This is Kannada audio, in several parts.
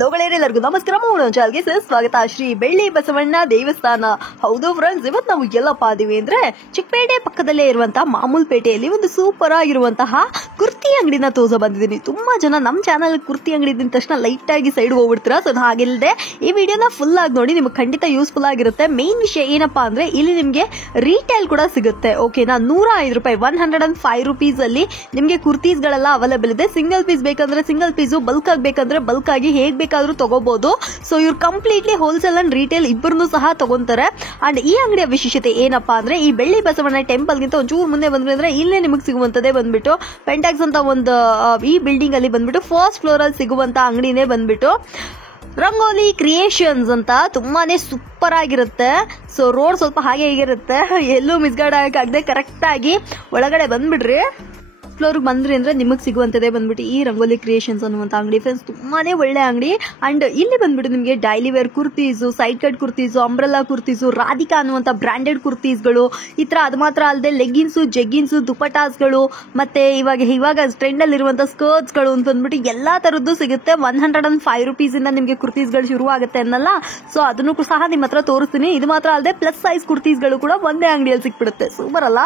ಲೋಗಳೆಲ್ಲರಿಗೂ ನಮಸ್ಕಾರ. ಚಾಲ್ಗೆ ಸ್ವಾಗತ. ಶ್ರೀ ಬೆಳ್ಳಿ ಬಸವಣ್ಣ ದೇವಸ್ಥಾನ. ಹೌದು ಫ್ರೆಂಡ್ಸ್, ಇವತ್ತು ನಾವು ಎಲ್ಲಪ್ಪ ಅದೀವಿ ಅಂದ್ರೆ ಚಿಕ್ಕಪೇಟೆ ಪಕ್ಕದಲ್ಲೇ ಇರುವಂತಹ ಮಾಮೂಲ್ ಪೇಟೆಯಲ್ಲಿ ಒಂದು ಸೂಪರ್ ಆಗಿರುವಂತಹ ಕುರ್ತಿ ಅಂಗಡಿನ ತೋರಿಸ ಬಂದಿದ್ದೀನಿ. ತುಂಬಾ ಜನ ನಮ್ಮ ಚಾನಲ್ ಕುರ್ತಿ ಅಂಗಡಿ ಇದ್ದ ತಕ್ಷಣ ಲೈಟ್ ಆಗಿ ಸೈಡ್ ಹೋಗ್ಬಿಡ್ತೀರಾ. ಸೊ ಹಾಗಿಲ್ಲದೆ ಈ ವಿಡಿಯೋನ ಫುಲ್ ಆಗಿ ನೋಡಿ, ನಿಮ್ಗೆ ಖಂಡಿತ ಯೂಸ್ಫುಲ್ ಆಗಿರುತ್ತೆ. ಮೇನ್ ವಿಷಯ ಏನಪ್ಪಾ ಅಂದ್ರೆ ಇಲ್ಲಿ ನಿಮ್ಗೆ ರೀಟೇಲ್ ಕೂಡ ಸಿಗುತ್ತೆ. ಓಕೆನಾ, 105 ರೂಪಾಯಿ 105 ರುಪೀಸ್ ಅಲ್ಲಿ ನಿಮ್ಗೆ ಕುರ್ತೀಸ್ ಗಳೆಲ್ಲ ಅವೈಲೇಬಲ್ ಇದೆ. ಸಿಂಗಲ್ ಪೀಸ್ ಬೇಕಂದ್ರೆ ಸಿಂಗಲ್ ಪೀಸು, ಬಲ್ಕ್ ಆಗ್ಬೇಕಂದ್ರೆ ಬಲ್ಕ್ ಆಗಿ ಹೇಗ್ ಬೇಕಾದ್ರೂ ತಗೋಬಹುದು. ಸೊ ಇವ್ರು ಕಂಪ್ಲೀಟ್ಲಿ ಹೋಲ್ಸೇಲ್ ಅಂಡ್ ರೀಟೇಲ್ ಇಬ್ಬರನ್ನು ಸಹ ತಗೊಂತಾರೆ. ಅಂಡ್ ಈ ಅಂಗಡಿಯ ವಿಶೇಷತೆ ಏನಪ್ಪಾ ಅಂದ್ರೆ ಈ ಬೆಳ್ಳಿ ಬಸವಣ್ಣ ಟೆಂಪಲ್ ಗಿಂತ ಒಂಚೂರು ಮುಂದೆ ಬಂದ್ರೆ ಅಂದ್ರೆ ಇಲ್ಲೇ ನಿಮಗೆ ಸಿಗುವಂತದೇ ಬಂದ್ಬಿಟ್ಟು ಪೆಂಟಾಕ್ಸ್ ಅಂತ ಒಂದು ಈ ಬಿಲ್ಡಿಂಗ್ ಅಲ್ಲಿ ಬಂದ್ಬಿಟ್ಟು ಫಸ್ಟ್ ಫ್ಲೋರ್ ಅಲ್ಲಿ ಸಿಗುವಂತ ಅಂಗಡಿನೇ ಬಂದ್ಬಿಟ್ಟು ರಂಗೋಲಿ ಕ್ರಿಯೇಷನ್ಸ್ ಅಂತ. ತುಂಬಾನೇ ಸೂಪರ್ ಆಗಿರುತ್ತೆ. ಸೊ ರೋಡ್ ಸ್ವಲ್ಪ ಹಾಗೆ ಹೀಗಿರುತ್ತೆ, ಎಲ್ಲೂ ಮಿಸ್ಗೈಡ್ ಆಗದೆ ಕರೆಕ್ಟ್ ಆಗಿ ಒಳಗಡೆ ಬಂದ್ಬಿಡ್ರಿ. ಫ್ಲೋರ್ ಬಂದ್ರಿ ಅಂದ್ರೆ ನಿಮಗೆ ಸಿಗುವಂತದೇ ಬಂದ್ಬಿಟ್ಟು ಈ ರಂಗೋಲಿ ಕ್ರಿಯೇಷನ್ಸ್ ಅನ್ನುವಂತ ಅಂಗಡಿ. ಫ್ರೆಂಡ್ಸ್ ತುಂಬಾನೇ ಒಳ್ಳೆ ಅಂಗಡಿ. ಅಂಡ್ ಇಲ್ಲಿ ಬಂದ್ಬಿಟ್ಟು ನಿಮಗೆ daily wear kurtis, side cut kurtis, umbrella kurtis, Radhika ಅನ್ನುವಂತ ಬ್ರಾಂಡೆಡ್ ಕುರ್ತೀಸ್ಗಳು, ಈ ತರ ಅದು ಮಾತ್ರ ಅಲ್ಲದೆ ಲೆಗ್ಗಿನ್ಸು, ಜೆಗ್ಗಿನ್ಸು, ದುಪಟಾಸ್ಗಳು, ಮತ್ತೆ ಇವಾಗ ಟ್ರೆಂಡ್ ಅಲ್ಲಿ ಇರುವಂತ ಸ್ಕರ್ಟ್ಸ್ ಗಳು ಅಂತ ಬಂದ್ಬಿಟ್ಟು ಎಲ್ಲಾ ತರದ್ದು ಸಿಗುತ್ತೆ. 105 ರುಪೀಸ್ ಇಂದ ನಿಮಗೆ ಕುರ್ತೀಸ್ಗಳು ಶುರು ಆಗುತ್ತೆ ಅನ್ನಲ್ಲ. ಸೊ ಅದನ್ನು ಸಹ ನಿಮ್ಮ ಹತ್ರ ತೋರಿಸ್ತೀನಿ. ಇದು ಮಾತ್ರ ಅಲ್ಲದೆ ಪ್ಲಸ್ ಸೈಜ್ ಕುರ್ತೀಸ್ಗಳು ಕೂಡ ಒಂದೇ ಅಂಗಡಿಯಲ್ಲಿ ಸಿಕ್ಬಿಡುತ್ತೆ. ಸೂಪರ್ ಅಲ್ಲ?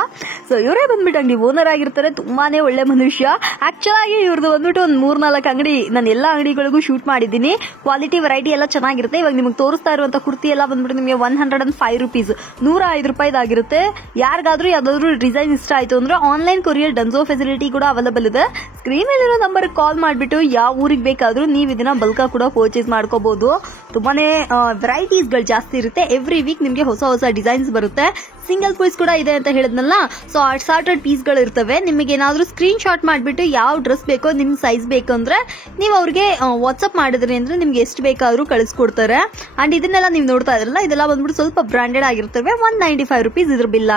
ಸೊ ಇವರೇ ಬಂದ್ಬಿಟ್ಟು ಅಂಗಡಿ ಓನರ್ ಆಗಿರ್ತಾರೆ. ತುಂಬಾನೇ ಒಳ್ಳೆ ಮನುಷ್ಯ. ಆಕ್ಚುಲ್ ಆಗಿ ಇವ್ರದ್ದು ಬಂದ್ಬಿಟ್ಟು ಒಂದು 3-4 ಅಂಗಡಿ ನಾನು ಎಲ್ಲಾ ಅಂಗಡಿಗಳಿಗೂ ಶೂಟ್ ಮಾಡಿದ್ದೀನಿ. ಕ್ವಾಲಿಟಿ ವೆರೈಟಿ ಎಲ್ಲ ಚೆನ್ನಾಗಿರುತ್ತೆ. ಇವಾಗ ನಿಮಗೆ ತೋರಿಸ್ತಾ ಇರುವಂತ ಕುರ್ತಿ ಎಲ್ಲ ಬಂದ್ಬಿಟ್ಟು ನಿಮಗೆ 105 ರುಪೀಸ್ 105 ರೂಪಾಯಿದಾಗಿರುತ್ತೆ. ಯಾರಿಗಾದ್ರೂ ಯಾವ್ದಾದ್ರು ಡಿಸೈನ್ ಇಷ್ಟ ಆಯ್ತು ಅಂದ್ರೆ ಆನ್ಲೈನ್ ಕೊರಿಯರ್ ಡನ್ಸೋ ಫೆಸಿಲಿಟಿ ಕೂಡ ಅವೈಲೇಬಲ್ ಇದೆ. ಸ್ಕ್ರೀನ್ ಮೇಲಿರೋ ನಂಬರ್ ಕಾಲ್ ಮಾಡಿಬಿಟ್ಟು ಯಾವ ಊರಿಗೆ ಬೇಕಾದ್ರೂ ನೀವು ಇದನ್ನ ಬಲ್ಕ್ ಕೂಡ ಪರ್ಚೇಸ್ ಮಾಡ್ಕೋಬಹುದು. ತುಂಬಾನೇ ವೆರೈಟೀಸ್ ಗಳು ಜಾಸ್ತಿ ಇರುತ್ತೆ. ಎವ್ರಿ ವೀಕ್ ನಿಮಗೆ ಹೊಸ ಹೊಸ ಡಿಸೈನ್ಸ್ ಬರುತ್ತೆ. ಸಿಂಗಲ್ ಪೀಸ್ ಕೂಡ ಇದೆ ಅಂತ ಹೇಳಿದ್ನಲ್ಲ. ಸೊ ಅಸಾರ್ಟೆಡ್ ಪೀಸ್ ಗಳು ಇರ್ತವೆ. ನಿಮಗೆ ಏನಾದ್ರೂ ಸ್ಕ್ರೀನ್ ಶಾಟ್ ಮಾಡಿಬಿಟ್ಟು ಯಾವ ಡ್ರೆಸ್ ಬೇಕೋ, ನಿಮ್ ಸೈಜ್ ಬೇಕಂದ್ರೆ ನೀವು ಅವ್ರಿಗೆ ವಾಟ್ಸ್ಆಪ್ ಮಾಡಿದ್ರಿ ಅಂದ್ರೆ ನಿಮ್ಗೆ ಎಷ್ಟು ಬೇಕಾದ್ರೂ ಕಳಿಸ್ಕೊಡ್ತಾರೆ. ಅಂಡ್ ಇದನ್ನೆಲ್ಲ ನೀವು ನೋಡ್ತಾ ಇದ್ರಲ್ಲ, ಇದೆಲ್ಲ ಬಂದ್ಬಿಟ್ಟು ಸ್ವಲ್ಪ ಬ್ರಾಂಡೆಡ್ ಆಗಿರ್ತವೆ. 195 ರುಪೀಸ್ ಇದ್ರ ಬಿಲ್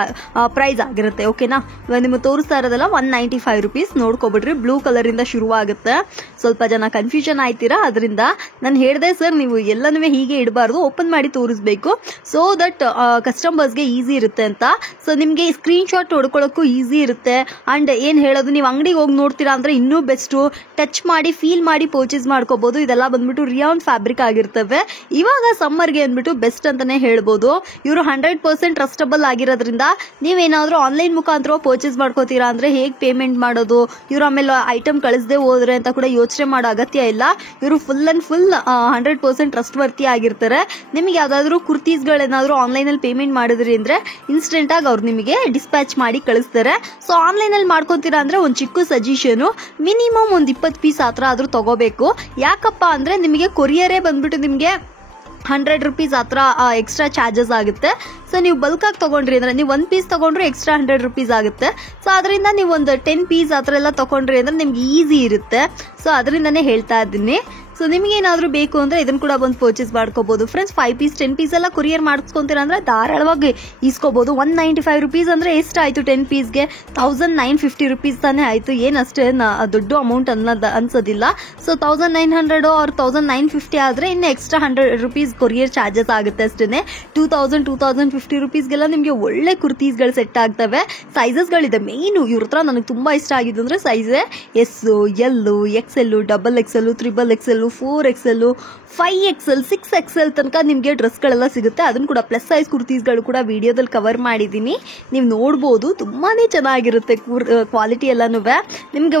ಪ್ರೈಸ್ ಆಗಿರುತ್ತೆ. ಓಕೆನಾ, ಇವಾಗ ನಿಮ್ಗೆ ತೋರಿಸ್ತಾ ಇರೋದಲ್ಲ 195 ರುಪೀಸ್. ನೋಡ್ಕೊಬಿಡ್ರಿ, ಬ್ಲೂ ಕಲರ್ ಇಂದ ಶುರು ಆಗುತ್ತೆ. ಸ್ವಲ್ಪ ಜನ ಕನ್ಫ್ಯೂಷನ್ ಆಯ್ತೀರಾ. ಅದರಿಂದ ನಾನು ಹೇಳಿದೆ ಸರ್, ನೀವು ಎಲ್ಲನೂ ಹೀಗೆ ಇಡಬಾರ್ದು, ಓಪನ್ ಮಾಡಿ ತೋರಿಸಬೇಕು. ಸೊ ದಟ್ ಕಸ್ಟಮರ್ಸ್ಗೆ ಈಸಿ ಇರುತ್ತೆ ಅಂತ. ಸೊ ನಿಮ್ಗೆ ಸ್ಕ್ರೀನ್ ಶಾಟ್ ಹೊಡ್ಕೊಳ್ಳೋಕ್ಕೂ ಈಸಿ ಇರುತ್ತೆ. ಅಂಡ್ ಏನ್ ಹೇಳೋದು, ನೀವು ಅಂಗಡಿಗೆ ಹೋಗಿ ನೋಡ್ತೀರಾ ಅಂದ್ರೆ ಇನ್ನೂ ಬೆಸ್ಟ್. ಟಚ್ ಮಾಡಿ ಫೀಲ್ ಮಾಡಿ ಪರ್ಚೇಸ್ ಮಾಡ್ಕೋಬಹುದು. ಇದೆಲ್ಲ ಬಂದ್ಬಿಟ್ಟು ರಿಯಾನ್ ಫ್ಯಾಬ್ರಿಕ್ ಆಗಿರ್ತವೆ. ಇವಾಗ ಸಮ್ಮರ್ಗೆ ಅಂದ್ಬಿಟ್ಟು ಬೆಸ್ಟ್ ಅಂತಾನೆ ಹೇಳ್ಬೋದು. ಇವರು 100% ಟ್ರಸ್ಟಬಲ್ ಆಗಿರೋದ್ರಿಂದ ನೀವೇನಾದ್ರೂ ಆನ್ಲೈನ್ ಮುಖಾಂತರ ಪರ್ಚೇಸ್ ಮಾಡ್ಕೋತೀರಾ ಅಂದ್ರೆ ಹೇಗ್ ಪೇಮೆಂಟ್ ಮಾಡೋದು, ಇವ್ರು ಆಮೇಲೆ ಐಟಮ್ ಕಳಿಸದೆ ಹೋದ್ರೆ ಅಂತ ಕೂಡ ಯೋಚನೆ ಮಾಡೋ ಅಗತ್ಯ ಇಲ್ಲ. ಇವರು ಫುಲ್ ಅಂಡ್ ಫುಲ್ 100% ಟ್ರಸ್ಟ್ ವರ್ತಿ ಆಗಿರ್ತಾರೆ. ನಿಮ್ಗೆ ಯಾವ್ದಾದ್ರು ಕುರ್ತೀಸ್ ಗಳೇನಾದ್ರೂ ಆನ್ಲೈನ್ ಅಲ್ಲಿ ಪೇಮೆಂಟ್ ಮಾಡಿದ್ರಿ ಅಂದ್ರೆ ಇನ್ಸ್ಟೆಂಟ್ ಆಗಿ ಅವ್ರು ನಿಮಗೆ ಡಿಸ್ಪ್ಯಾಚ್ ಮಾಡಿ ಕಳಿಸ್ತಾರೆ. ಸೊ ಆನ್ಲೈನ್ ಅಲ್ಲಿ ಮಾಡ್ಕೊಂತೀರಾ ಅಂದ್ರೆ ಒಂದು ಚಿಕ್ಕ ಸಜೆಷನ್, ಮಿನಿಮಮ್ ಒಂದು 20 ಪೀಸ್ ಆತರ ಆದ್ರೂ ತಗೋಬೇಕು. ಯಾಕಪ್ಪ ಅಂದ್ರೆ ನಿಮಗೆ ಕೊರಿಯರೇ ಬಂದ್ಬಿಟ್ಟು ನಿಮ್ಗೆ 100 ರುಪೀಸ್ ಹತ್ರ ಎಕ್ಸ್ಟ್ರಾ ಚಾರ್ಜಸ್ ಆಗುತ್ತೆ. ಸೊ ನೀವು ಬಲ್ಕ್ ಆಗಿ ತಗೊಂಡ್ರಿ ಅಂದ್ರೆ ನೀವು 1 ಪೀಸ್ ತಗೊಂಡ್ರೆ ಎಕ್ಸ್ಟ್ರಾ 100 ರುಪೀಸ್ ಆಗುತ್ತೆ. ಸೊ ಅದರಿಂದ ನೀವು ಒಂದು 10 ಪೀಸ್ ಆತರ ಎಲ್ಲ ತಗೊಂಡ್ರಿ ಅಂದ್ರೆ ನಿಮ್ಗೆ ಈಸಿ ಇರುತ್ತೆ. ಸೊ ಅದರಿಂದಾನೇ ಹೇಳ್ತಾ ಇದ್ದೀನಿ. ಸೊ ನಿಮ್ಗೆ ಏನಾದ್ರೂ ಬೇಕು ಅಂದ್ರೆ ಇದನ್ನ ಕೂಡ ಬಂದು ಪರ್ಚೇಸ್ ಮಾಡ್ಕೋಬಹುದು. ಫ್ರೆಂಡ್ಸ್ 5 ಪೀಸ್ 10 ಪೀಸ್ ಎಲ್ಲ ಕೊರಿಯರ್ ಮಾಡಿಸ್ಕೊಂತೀರಾ ಅಂದ್ರೆ ಧಾರಾಳವಾಗಿ ಇಸ್ಕೋಬಹುದು. 195 ರುಪೀಸ್ ಅಂದ್ರೆ ಎಷ್ಟಾಯ್ತು 10 ಪೀಸ್ಗೆ? 1950 ರುಪೀಸ್ ತಾನೇ ಆಯ್ತು. ಏನಷ್ಟೇ ದೊಡ್ಡ ಅಮೌಂಟ್ ಅನ್ಸೋದಿಲ್ಲ. ಸೊ 1900 ಆರ್ 1950 ಆದ್ರೆ ಇನ್ನು ಎಕ್ಸ್ಟ್ರಾ 100 ರುಪೀಸ್ ಕೊರಿಯರ್ ಚಾರ್ಜಸ್ ಆಗುತ್ತೆ ಅಷ್ಟೇನೆ. 2050 ರುಪೀಸ್ಗೆಲ್ಲ ನಿಮ್ಗೆ ಒಳ್ಳೆ ಕುರ್ತೀಸ್ ಗಳು ಸೆಟ್ ಆಗ್ತವೆ. ಸೈಜಸ್ ಗಳಿದೆ. ಮೇನು ಇವ್ರ ಹತ್ರ ನನಗೆ ತುಂಬಾ ಇಷ್ಟ ಆಗಿದ್ದು ಅಂದ್ರೆ size S, L, XL, XXL, XXL, 4XL, 5XL, 6XL ತನಕ ನಿಮ್ಗೆ ಡ್ರೆಸ್ ಗಳೆಲ್ಲ ಸಿಗುತ್ತೆ. ಅದನ್ನ ಕೂಡ ಪ್ಲಸ್ ಸೈಜ್ ಕುರ್ತೀಸ್ ಗಳು ಕೂಡ ವಿಡಿಯೋದಲ್ಲಿ ಕವರ್ ಮಾಡಿದೀನಿ, ನೀವು ನೋಡಬಹುದು. ತುಂಬಾನೇ ಚೆನ್ನಾಗಿರುತ್ತೆ ಕ್ವಾಲಿಟಿ ಎಲ್ಲಾನು. ನಿಮ್ಗೆ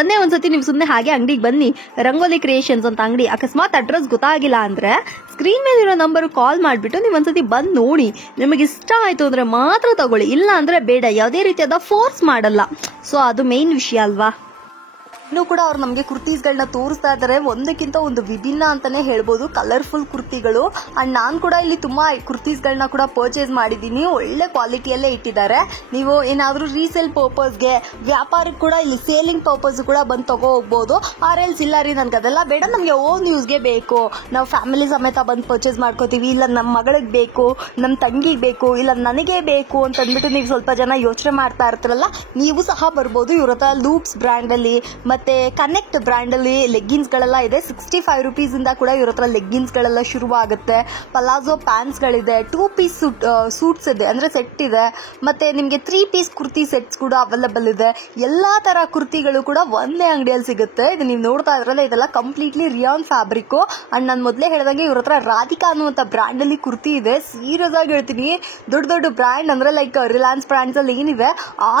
ಒಂದೇ ಒಂದ್ಸತಿ ನೀವು ಸುಮ್ಮನೆ ಹಾಗೆ ಅಂಗಡಿಗೆ ಬನ್ನಿ. ರಂಗೋಲಿ ಕ್ರಿಯೇಷನ್ಸ್ ಅಂತ ಅಂಗಡಿ. ಅಕಸ್ಮಾತ್ ಅಡ್ರೆಸ್ ಗೊತ್ತಾಗಿಲ್ಲ ಅಂದ್ರೆ ಸ್ಕ್ರೀನ್ ಮೇಲಿರೋ ನಂಬರ್ ಕಾಲ್ ಮಾಡಿಬಿಟ್ಟು ನೀವು ಒಂದ್ಸತಿ ಬಂದು ನೋಡಿ. ನಿಮಗೆ ಇಷ್ಟ ಆಯ್ತು ಅಂದ್ರೆ ಮಾತ್ರ ತಗೊಳ್ಳಿ, ಇಲ್ಲ ಅಂದ್ರೆ ಬೇಡ. ಯಾವುದೇ ರೀತಿಯಾದ ಫೋರ್ಸ್ ಮಾಡಲ್ಲ. ಸೊ ಅದು ಮೇನ್ ವಿಷಯ ಅಲ್ವಾ. ಇನ್ನು ಕೂಡ ಅವ್ರು ನಮಗೆ ಕುರ್ತೀಸ್ಗಳನ್ನ ತೋರಿಸ್ತಾ ಇದ್ದಾರೆ. ಒಂದಕ್ಕಿಂತ ಒಂದು ವಿಭಿನ್ನ ಅಂತಾನೆ ಹೇಳ್ಬೋದು. ಕಲರ್ಫುಲ್ ಕುರ್ತಿಗಳು. ಅಂಡ್ ನಾನು ಕೂಡ ಇಲ್ಲಿ ತುಂಬಾ ಕುರ್ತೀಸ್ಗಳನ್ನ ಕೂಡ ಪರ್ಚೇಸ್ ಮಾಡಿದ್ದೀನಿ. ಒಳ್ಳೆ ಕ್ವಾಲಿಟಿಯಲ್ಲೇ ಇಟ್ಟಿದ್ದಾರೆ. ನೀವು ಏನಾದ್ರೂ ರೀಸೇಲ್ ಪರ್ಪಸ್ಗೆ, ವ್ಯಾಪಾರಕ್ಕೆ ಕೂಡ ಇಲ್ಲಿ ಸೇಲಿಂಗ್ ಪರ್ಪಸ್ ಕೂಡ ಬಂದು ತಗೋ ಹೋಗ್ಬೋದು. ಆರ್ಎಲ್ಸ್ ಇಲ್ಲ ರೀ ನನ್ಗೆ ಅದೆಲ್ಲ ಬೇಡ, ನಮ್ಗೆ ಓನ್ ಯೂಸ್ಗೆ ಬೇಕು, ನಾವು ಫ್ಯಾಮಿಲಿ ಸಮೇತ ಬಂದು ಪರ್ಚೇಸ್ ಮಾಡ್ಕೋತೀವಿ, ಇಲ್ಲ ನಮ್ಮ ಮಗಳಿಗೆ ಬೇಕು, ನಮ್ಮ ತಂಗಿಗೆ ಬೇಕು, ಇಲ್ಲ ನನಗೆ ಬೇಕು ಅಂತ ಅಂದ್ಬಿಟ್ಟು ನೀವು ಸ್ವಲ್ಪ ಜನ ಯೋಚನೆ ಮಾಡ್ತಾ ಇರ್ತಾರಲ್ಲ, ನೀವು ಸಹ ಬರ್ಬೋದು. ಇವ್ರ ಹತ್ರ ಲೂಪ್ಸ್ ಬ್ರ್ಯಾಂಡ್ ಅಲ್ಲಿ ಮತ್ತೆ ಮತ್ತೆ ಕನೆಕ್ಟ್ ಬ್ರ್ಯಾಂಡ್ ಅಲ್ಲಿ ಲೆಗ್ಗಿನ್ಸ್ ಗಳೆಲ್ಲ ಇದೆ. 65 rupees ಇಂದ ಕೂಡ ಇವ್ರ ಹತ್ರ ಲೆಗ್ಗಿನ್ಸ್ ಗಳೆಲ್ಲ ಶುರುವಾಗುತ್ತೆ. ಪಲಾಜೋ ಪ್ಯಾಂಟ್ಸ್ ಗಳಿದೆ, 2 piece ಸೂಟ್ಸ್ ಇದೆ ಅಂದ್ರೆ ಸೆಟ್ ಇದೆ, ಮತ್ತೆ ನಿಮ್ಗೆ 3 piece ಕುರ್ತಿ ಸೆಟ್ಸ್ ಕೂಡ ಅವೈಲಬಲ್ ಇದೆ. ಎಲ್ಲಾ ತರ ಕುರ್ತಿಗಳು ಕೂಡ ಒಂದೇ ಅಂಗಡಿಯಲ್ಲಿ ಸಿಗುತ್ತೆ. ಇದು ನೀವು ನೋಡ್ತಾ ಇದ್ರಲ್ಲ, ಇದೆಲ್ಲ ಕಂಪ್ಲೀಟ್ಲಿ ರಿಯಾನ್ ಫ್ಯಾಬ್ರಿಕ್. ಅಂಡ್ ನಾನು ಮೊದಲೇ ಹೇಳಿದಂಗೆ ಇವ್ರ ಹತ್ರ ರಾಧಿಕಾ ಅನ್ನುವಂತ ಬ್ರ್ಯಾಂಡ್ ಅಲ್ಲಿ ಕುರ್ತಿ ಇದೆ. ಸೀರಿಯಸ್ ಆಗಿ ಹೇಳ್ತೀನಿ, ದೊಡ್ಡ ದೊಡ್ಡ ಬ್ರ್ಯಾಂಡ್ ಅಂದ್ರೆ ಲೈಕ್ ರಿಲಯನ್ಸ್ ಬ್ರ್ಯಾಂಡ್ಸ್ ಅಲ್ಲಿ ಏನಿದೆ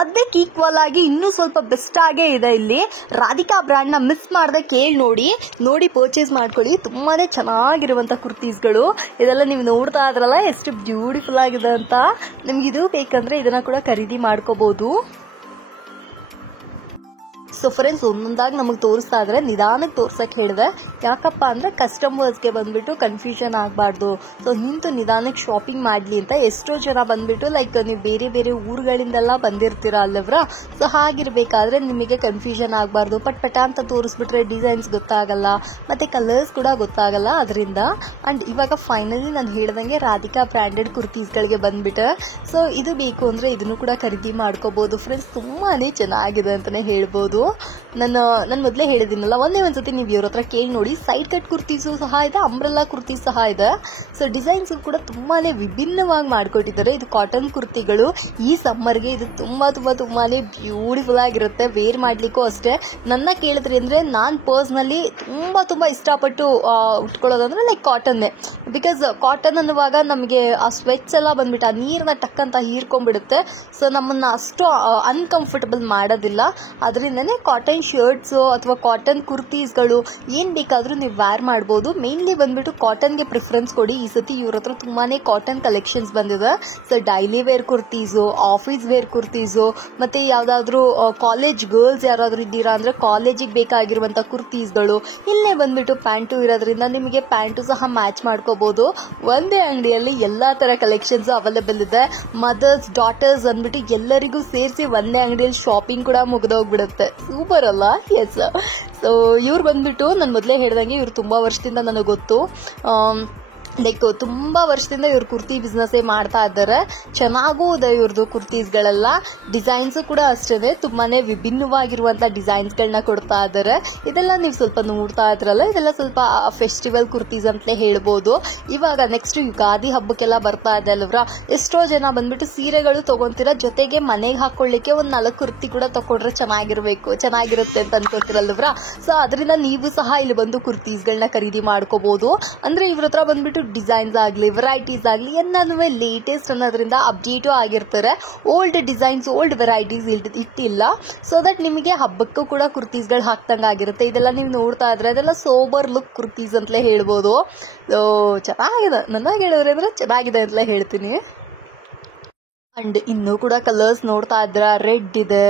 ಅದಕ್ಕೆ ಈಕ್ವಲ್ ಆಗಿ ಇನ್ನೂ ಸ್ವಲ್ಪ ಬೆಸ್ಟ್ ಆಗೇ ಇದೆ ಇಲ್ಲಿ. ರಾಧಿಕಾ ಬ್ರ್ಯಾಂಡ್ ನ ಮಿಸ್ ಮಾಡದೆ ನೋಡಿ ಪರ್ಚೇಸ್ ಮಾಡ್ಕೊಳ್ಳಿ. ತುಂಬಾನೇ ಚೆನ್ನಾಗಿರುವಂತ ಕುರ್ತೀಸ್ಗಳು ಇದೆಲ್ಲ ನೀವು ನೋಡ್ತಾ ಇದ್ರಲ್ಲ, ಎಷ್ಟು ಬ್ಯೂಟಿಫುಲ್ ಆಗಿದೆ ಅಂತ. ನಿಮ್ಗೆ ಇದು ಬೇಕಂದ್ರೆ ಇದನ್ನ ಕೂಡ ಖರೀದಿ ಮಾಡ್ಕೋಬಹುದು. ಸೊ ಫ್ರೆಂಡ್ಸ್, ಒಂದೊಂದಾಗಿ ನಮಗೆ ತೋರಿಸ್ತಾ ಇದ್ರೆ ನಿಧಾನಕ್ಕೆ ತೋರ್ಸಕ್ ಹೇಳಿದೆ. ಯಾಕಪ್ಪ ಅಂದ್ರೆ ಕಸ್ಟಮರ್ಸ್ಗೆ ಬಂದ್ಬಿಟ್ಟು ಕನ್ಫ್ಯೂಷನ್ ಆಗಬಾರ್ದು. ಸೊ ನಿಂತು ನಿಧಾನಕ್ಕೆ ಶಾಪಿಂಗ್ ಮಾಡ್ಲಿ ಅಂತ. ಎಷ್ಟೋ ಜನ ಬಂದ್ಬಿಟ್ಟು ಲೈಕ್ ನೀವು ಬೇರೆ ಬೇರೆ ಊರುಗಳಿಂದೆಲ್ಲ ಬಂದಿರ್ತೀರಾ ಅಲ್ಲವ್ರ. ಸೊ ಹಾಗಿರ್ಬೇಕಾದ್ರೆ ನಿಮಗೆ ಕನ್ಫ್ಯೂಷನ್ ಆಗಬಾರ್ದು. ಪಟ್ ಅಂತ ತೋರಿಸ್ಬಿಟ್ರೆ ಡಿಸೈನ್ಸ್ ಗೊತ್ತಾಗಲ್ಲ, ಮತ್ತೆ ಕಲರ್ಸ್ ಕೂಡ ಗೊತ್ತಾಗಲ್ಲ ಅದರಿಂದ. ಅಂಡ್ ಇವಾಗ ಫೈನಲಿ ನಾನು ಹೇಳ್ದಂಗೆ ರಾಧಿಕಾ ಬ್ರ್ಯಾಂಡೆಡ್ ಕುರ್ತೀಸ್ಗಳಿಗೆ ಬಂದ್ಬಿಟ್ಟೆ. ಸೊ ಇದು ಬೇಕು ಅಂದ್ರೆ ಇದನ್ನು ಕೂಡ ಖರೀದಿ ಮಾಡ್ಕೋಬಹುದು ಫ್ರೆಂಡ್ಸ್. ತುಂಬಾನೇ ಚೆನ್ನಾಗಿದೆ ಅಂತಾನೆ ಹೇಳ್ಬೋದು. ನಾನು ಮೊದಲೇ ಹೇಳಿದ್ದೀನಲ್ಲ, ಒಂದ್ಸತಿ ನೀವು ಇವ್ರ ಹತ್ರ ಕೇಳಿ ನೋಡಿ. ಸೈಡ್ ಕಟ್ ಕುರ್ತೀಸು ಸಹ ಇದೆ, ಅಂಬ್ರೆಲ್ಲಾ ಕುರ್ತಿ ಸಹ ಇದೆ. ಸೊ ಡಿಸೈನ್ಸ್ ಕೂಡ ತುಂಬಾನೇ ವಿಭಿನ್ನವಾಗಿ ಮಾಡ್ಕೊಟ್ಟಿದ್ದಾರೆ. ಇದು ಕಾಟನ್ ಕುರ್ತಿಗಳು. ಈ ಸಮ್ಮರ್ಗೆ ಇದು ತುಂಬಾನೇ ಬ್ಯೂಟಿಫುಲ್ ಆಗಿರುತ್ತೆ. ವೇರ್ ಮಾಡ್ಲಿಕ್ಕೂ ಅಷ್ಟೇ. ನನ್ನ ಕೇಳಿದ್ರಿ ಅಂದ್ರೆ ನಾನ್ ಪರ್ಸನಲಿ ತುಂಬಾ ಇಷ್ಟಪಟ್ಟು ಉಟ್ಕೊಳ್ಳೋದಂದ್ರೆ ಲೈಕ್ ಕಾಟನ್ನೇ. ಬಿಕಾಸ್ ಕಾಟನ್ ಅನ್ನುವಾಗ ನಮಗೆ ಆ ಸ್ವೆಟ್ಸ್ ಎಲ್ಲ ಬಂದ್ಬಿಟ್ಟು ಆ ನೀರನ್ನ ಟಕ್ಕಂತ ಹೀರ್ಕೊಂಡ್ಬಿಡುತ್ತೆ. ಸೊ ನಮ್ಮನ್ನ ಅಷ್ಟು ಅನ್ಕಂಫರ್ಟಬಲ್ ಮಾಡೋದಿಲ್ಲ. ಅದರಿಂದನೇ ಕಾಟನ್ ಶರ್ಟ್ಸ್ ಅಥವಾ ಕಾಟನ್ ಕುರ್ತೀಸ್ಗಳು ಏನ್ ಬೇಕಾದ್ರೂ ನೀವು ವೇರ್ ಮಾಡಬಹುದು. ಮೇನ್ಲಿ ಬಂದ್ಬಿಟ್ಟು ಕಾಟನ್ಗೆ ಪ್ರಿಫರೆನ್ಸ್ ಕೊಡಿ. ಈ ಸತಿ ಇವ್ರ ಹತ್ರ ತುಂಬಾನೇ ಕಾಟನ್ ಕಲೆಕ್ಷನ್ಸ್ ಬಂದಿದೆ. So daily wear kurtis, office wear kurtis, ಮತ್ತೆ ಯಾವ್ದಾದ್ರು ಕಾಲೇಜ್ ಗರ್ಲ್ಸ್ ಯಾರಾದ್ರೂ ಇದ್ದೀರಾ ಅಂದ್ರೆ ಕಾಲೇಜಿಗೆ ಬೇಕಾಗಿರುವಂತ ಕುರ್ತೀಸ್ಗಳು. ಇಲ್ಲೇ ಬಂದ್ಬಿಟ್ಟು ಪ್ಯಾಂಟು ಇರೋದ್ರಿಂದ ನಿಮಗೆ ಪ್ಯಾಂಟು ಸಹ ಮ್ಯಾಚ್ ಮಾಡ್ಕೋಬಹುದು. ಒಂದೇ ಅಂಗಡಿಯಲ್ಲಿ ಎಲ್ಲಾ ತರ ಕಲೆಕ್ಷನ್ಸ್ ಅವೈಲೇಬಲ್ ಇದೆ. ಮದರ್ಸ್, ಡಾಟರ್ಸ್ ಅಂದ್ಬಿಟ್ಟು ಎಲ್ಲರಿಗೂ ಸೇರಿಸಿ ಒಂದೇ ಅಂಗಡಿಯಲ್ಲಿ ಶಾಪಿಂಗ್ ಕೂಡ ಮುಗಿದೋಗ್ಬಿಡುತ್ತೆ. ಸೂಪರ್ ಅಲ್ಲ? ಎಸ್. ಸೊ ಇವ್ರು ಬಂದ್ಬಿಟ್ಟು ನಾನು ಮೊದಲೇ ಹೇಳ್ದಂಗೆ ಇವ್ರು ತುಂಬಾ ವರ್ಷದಿಂದ ನನಗೆ ಗೊತ್ತು. ಲೈಕ್ ತುಂಬಾ ವರ್ಷದಿಂದ ಇವ್ರು ಕುರ್ತಿ ಬಿಸ್ನೆಸ್ ಮಾಡ್ತಾ ಇದ್ದಾರೆ. ಚೆನ್ನಾಗೂ ಇದೆ ಇವ್ರದ್ದು ಕುರ್ತೀಸ್ಗಳೆಲ್ಲ. ಡಿಸೈನ್ಸ್ ಕೂಡ ಅಷ್ಟೇ ತುಂಬಾನೇ ವಿಭಿನ್ನವಾಗಿರುವಂತ ಡಿಸೈನ್ಸ್ ಗಳನ್ನ ಕೊಡ್ತಾ ಇದ್ದಾರೆ. ಇದೆಲ್ಲ ನೀವು ಸ್ವಲ್ಪ ನೋಡ್ತಾ ಇದ್ರಲ್ಲ, ಇದೆಲ್ಲ ಸ್ವಲ್ಪ ಫೆಸ್ಟಿವಲ್ ಕುರ್ತೀಸ್ ಅಂತಲೇ ಹೇಳ್ಬೋದು. ಇವಾಗ ನೆಕ್ಸ್ಟ್ ಯುಗಾದಿ ಹಬ್ಬಕ್ಕೆಲ್ಲ ಬರ್ತಾ ಇದೆ ಅಲ್ವ್ರ. ಎಷ್ಟೋ ಜನ ಬಂದ್ಬಿಟ್ಟು ಸೀರೆಗಳು ತಗೊಂತೀರಾ, ಜೊತೆಗೆ ಮನೆಗೆ ಹಾಕೊಳ್ಳಿಕ್ಕೆ ಒಂದ್ 4 ಕುರ್ತಿ ಕೂಡ ತಗೊಂಡ್ರೆ ಚೆನ್ನಾಗಿರುತ್ತೆ ಅಂತ ಅನ್ಕೋತಿರಲ್ವ್ರ. ಸೊ ಅದರಿಂದ ನೀವು ಸಹ ಇಲ್ಲಿ ಬಂದು ಕುರ್ತೀಸ್ಗಳನ್ನ ಖರೀದಿ ಮಾಡ್ಕೋಬಹುದು. ಅಂದ್ರೆ ಇವ್ರ ಹತ್ರ ಬಂದ್ಬಿಟ್ಟು ಡಿಸೈನ್ಸ್ ಆಗ್ಲಿ, ವೆರೈಟೀಸ್ ಆಗ್ಲಿ ಎಲ್ಲಾನು ಲೇಟೆಸ್ಟ್ ಅನ್ನೋದ್ರಿಂದ ಅಪ್ಡೇಟು ಆಗಿರ್ತಾರೆ. ಓಲ್ಡ್ ಡಿಸೈನ್ಸ್, ಓಲ್ಡ್ ವೆರೈಟೀಸ್ ಇಟ್ಟಿಲ್ಲ. ಸೊ ದಟ್ ನಿಮಗೆ ಹಬ್ಬಕ್ಕೂ ಕೂಡ ಕುರ್ತೀಸ್ಗಳು ಹಾಕ್ತಂಗ ಆಗಿರುತ್ತೆ. ಇದೆಲ್ಲ ನೀವು ನೋಡ್ತಾ ಇದ್ರೆ ಅದೆಲ್ಲ ಸೋಬರ್ ಲುಕ್ ಕುರ್ತೀಸ್ ಅಂತಲೇ ಹೇಳ್ಬೋದು. ಚೆನ್ನಾಗಿದೆ, ನನಗೆ ಹೇಳಿದ್ರೆ ಅಂದ್ರೆ ಚೆನ್ನಾಗಿದೆ ಅಂತಲೇ ಹೇಳ್ತೀನಿ. ಅಂಡ್ ಇನ್ನೂ ಕೂಡ ಕಲರ್ಸ್ ನೋಡ್ತಾ ಇದ್ರ ರೆಡ್ ಇದೆ,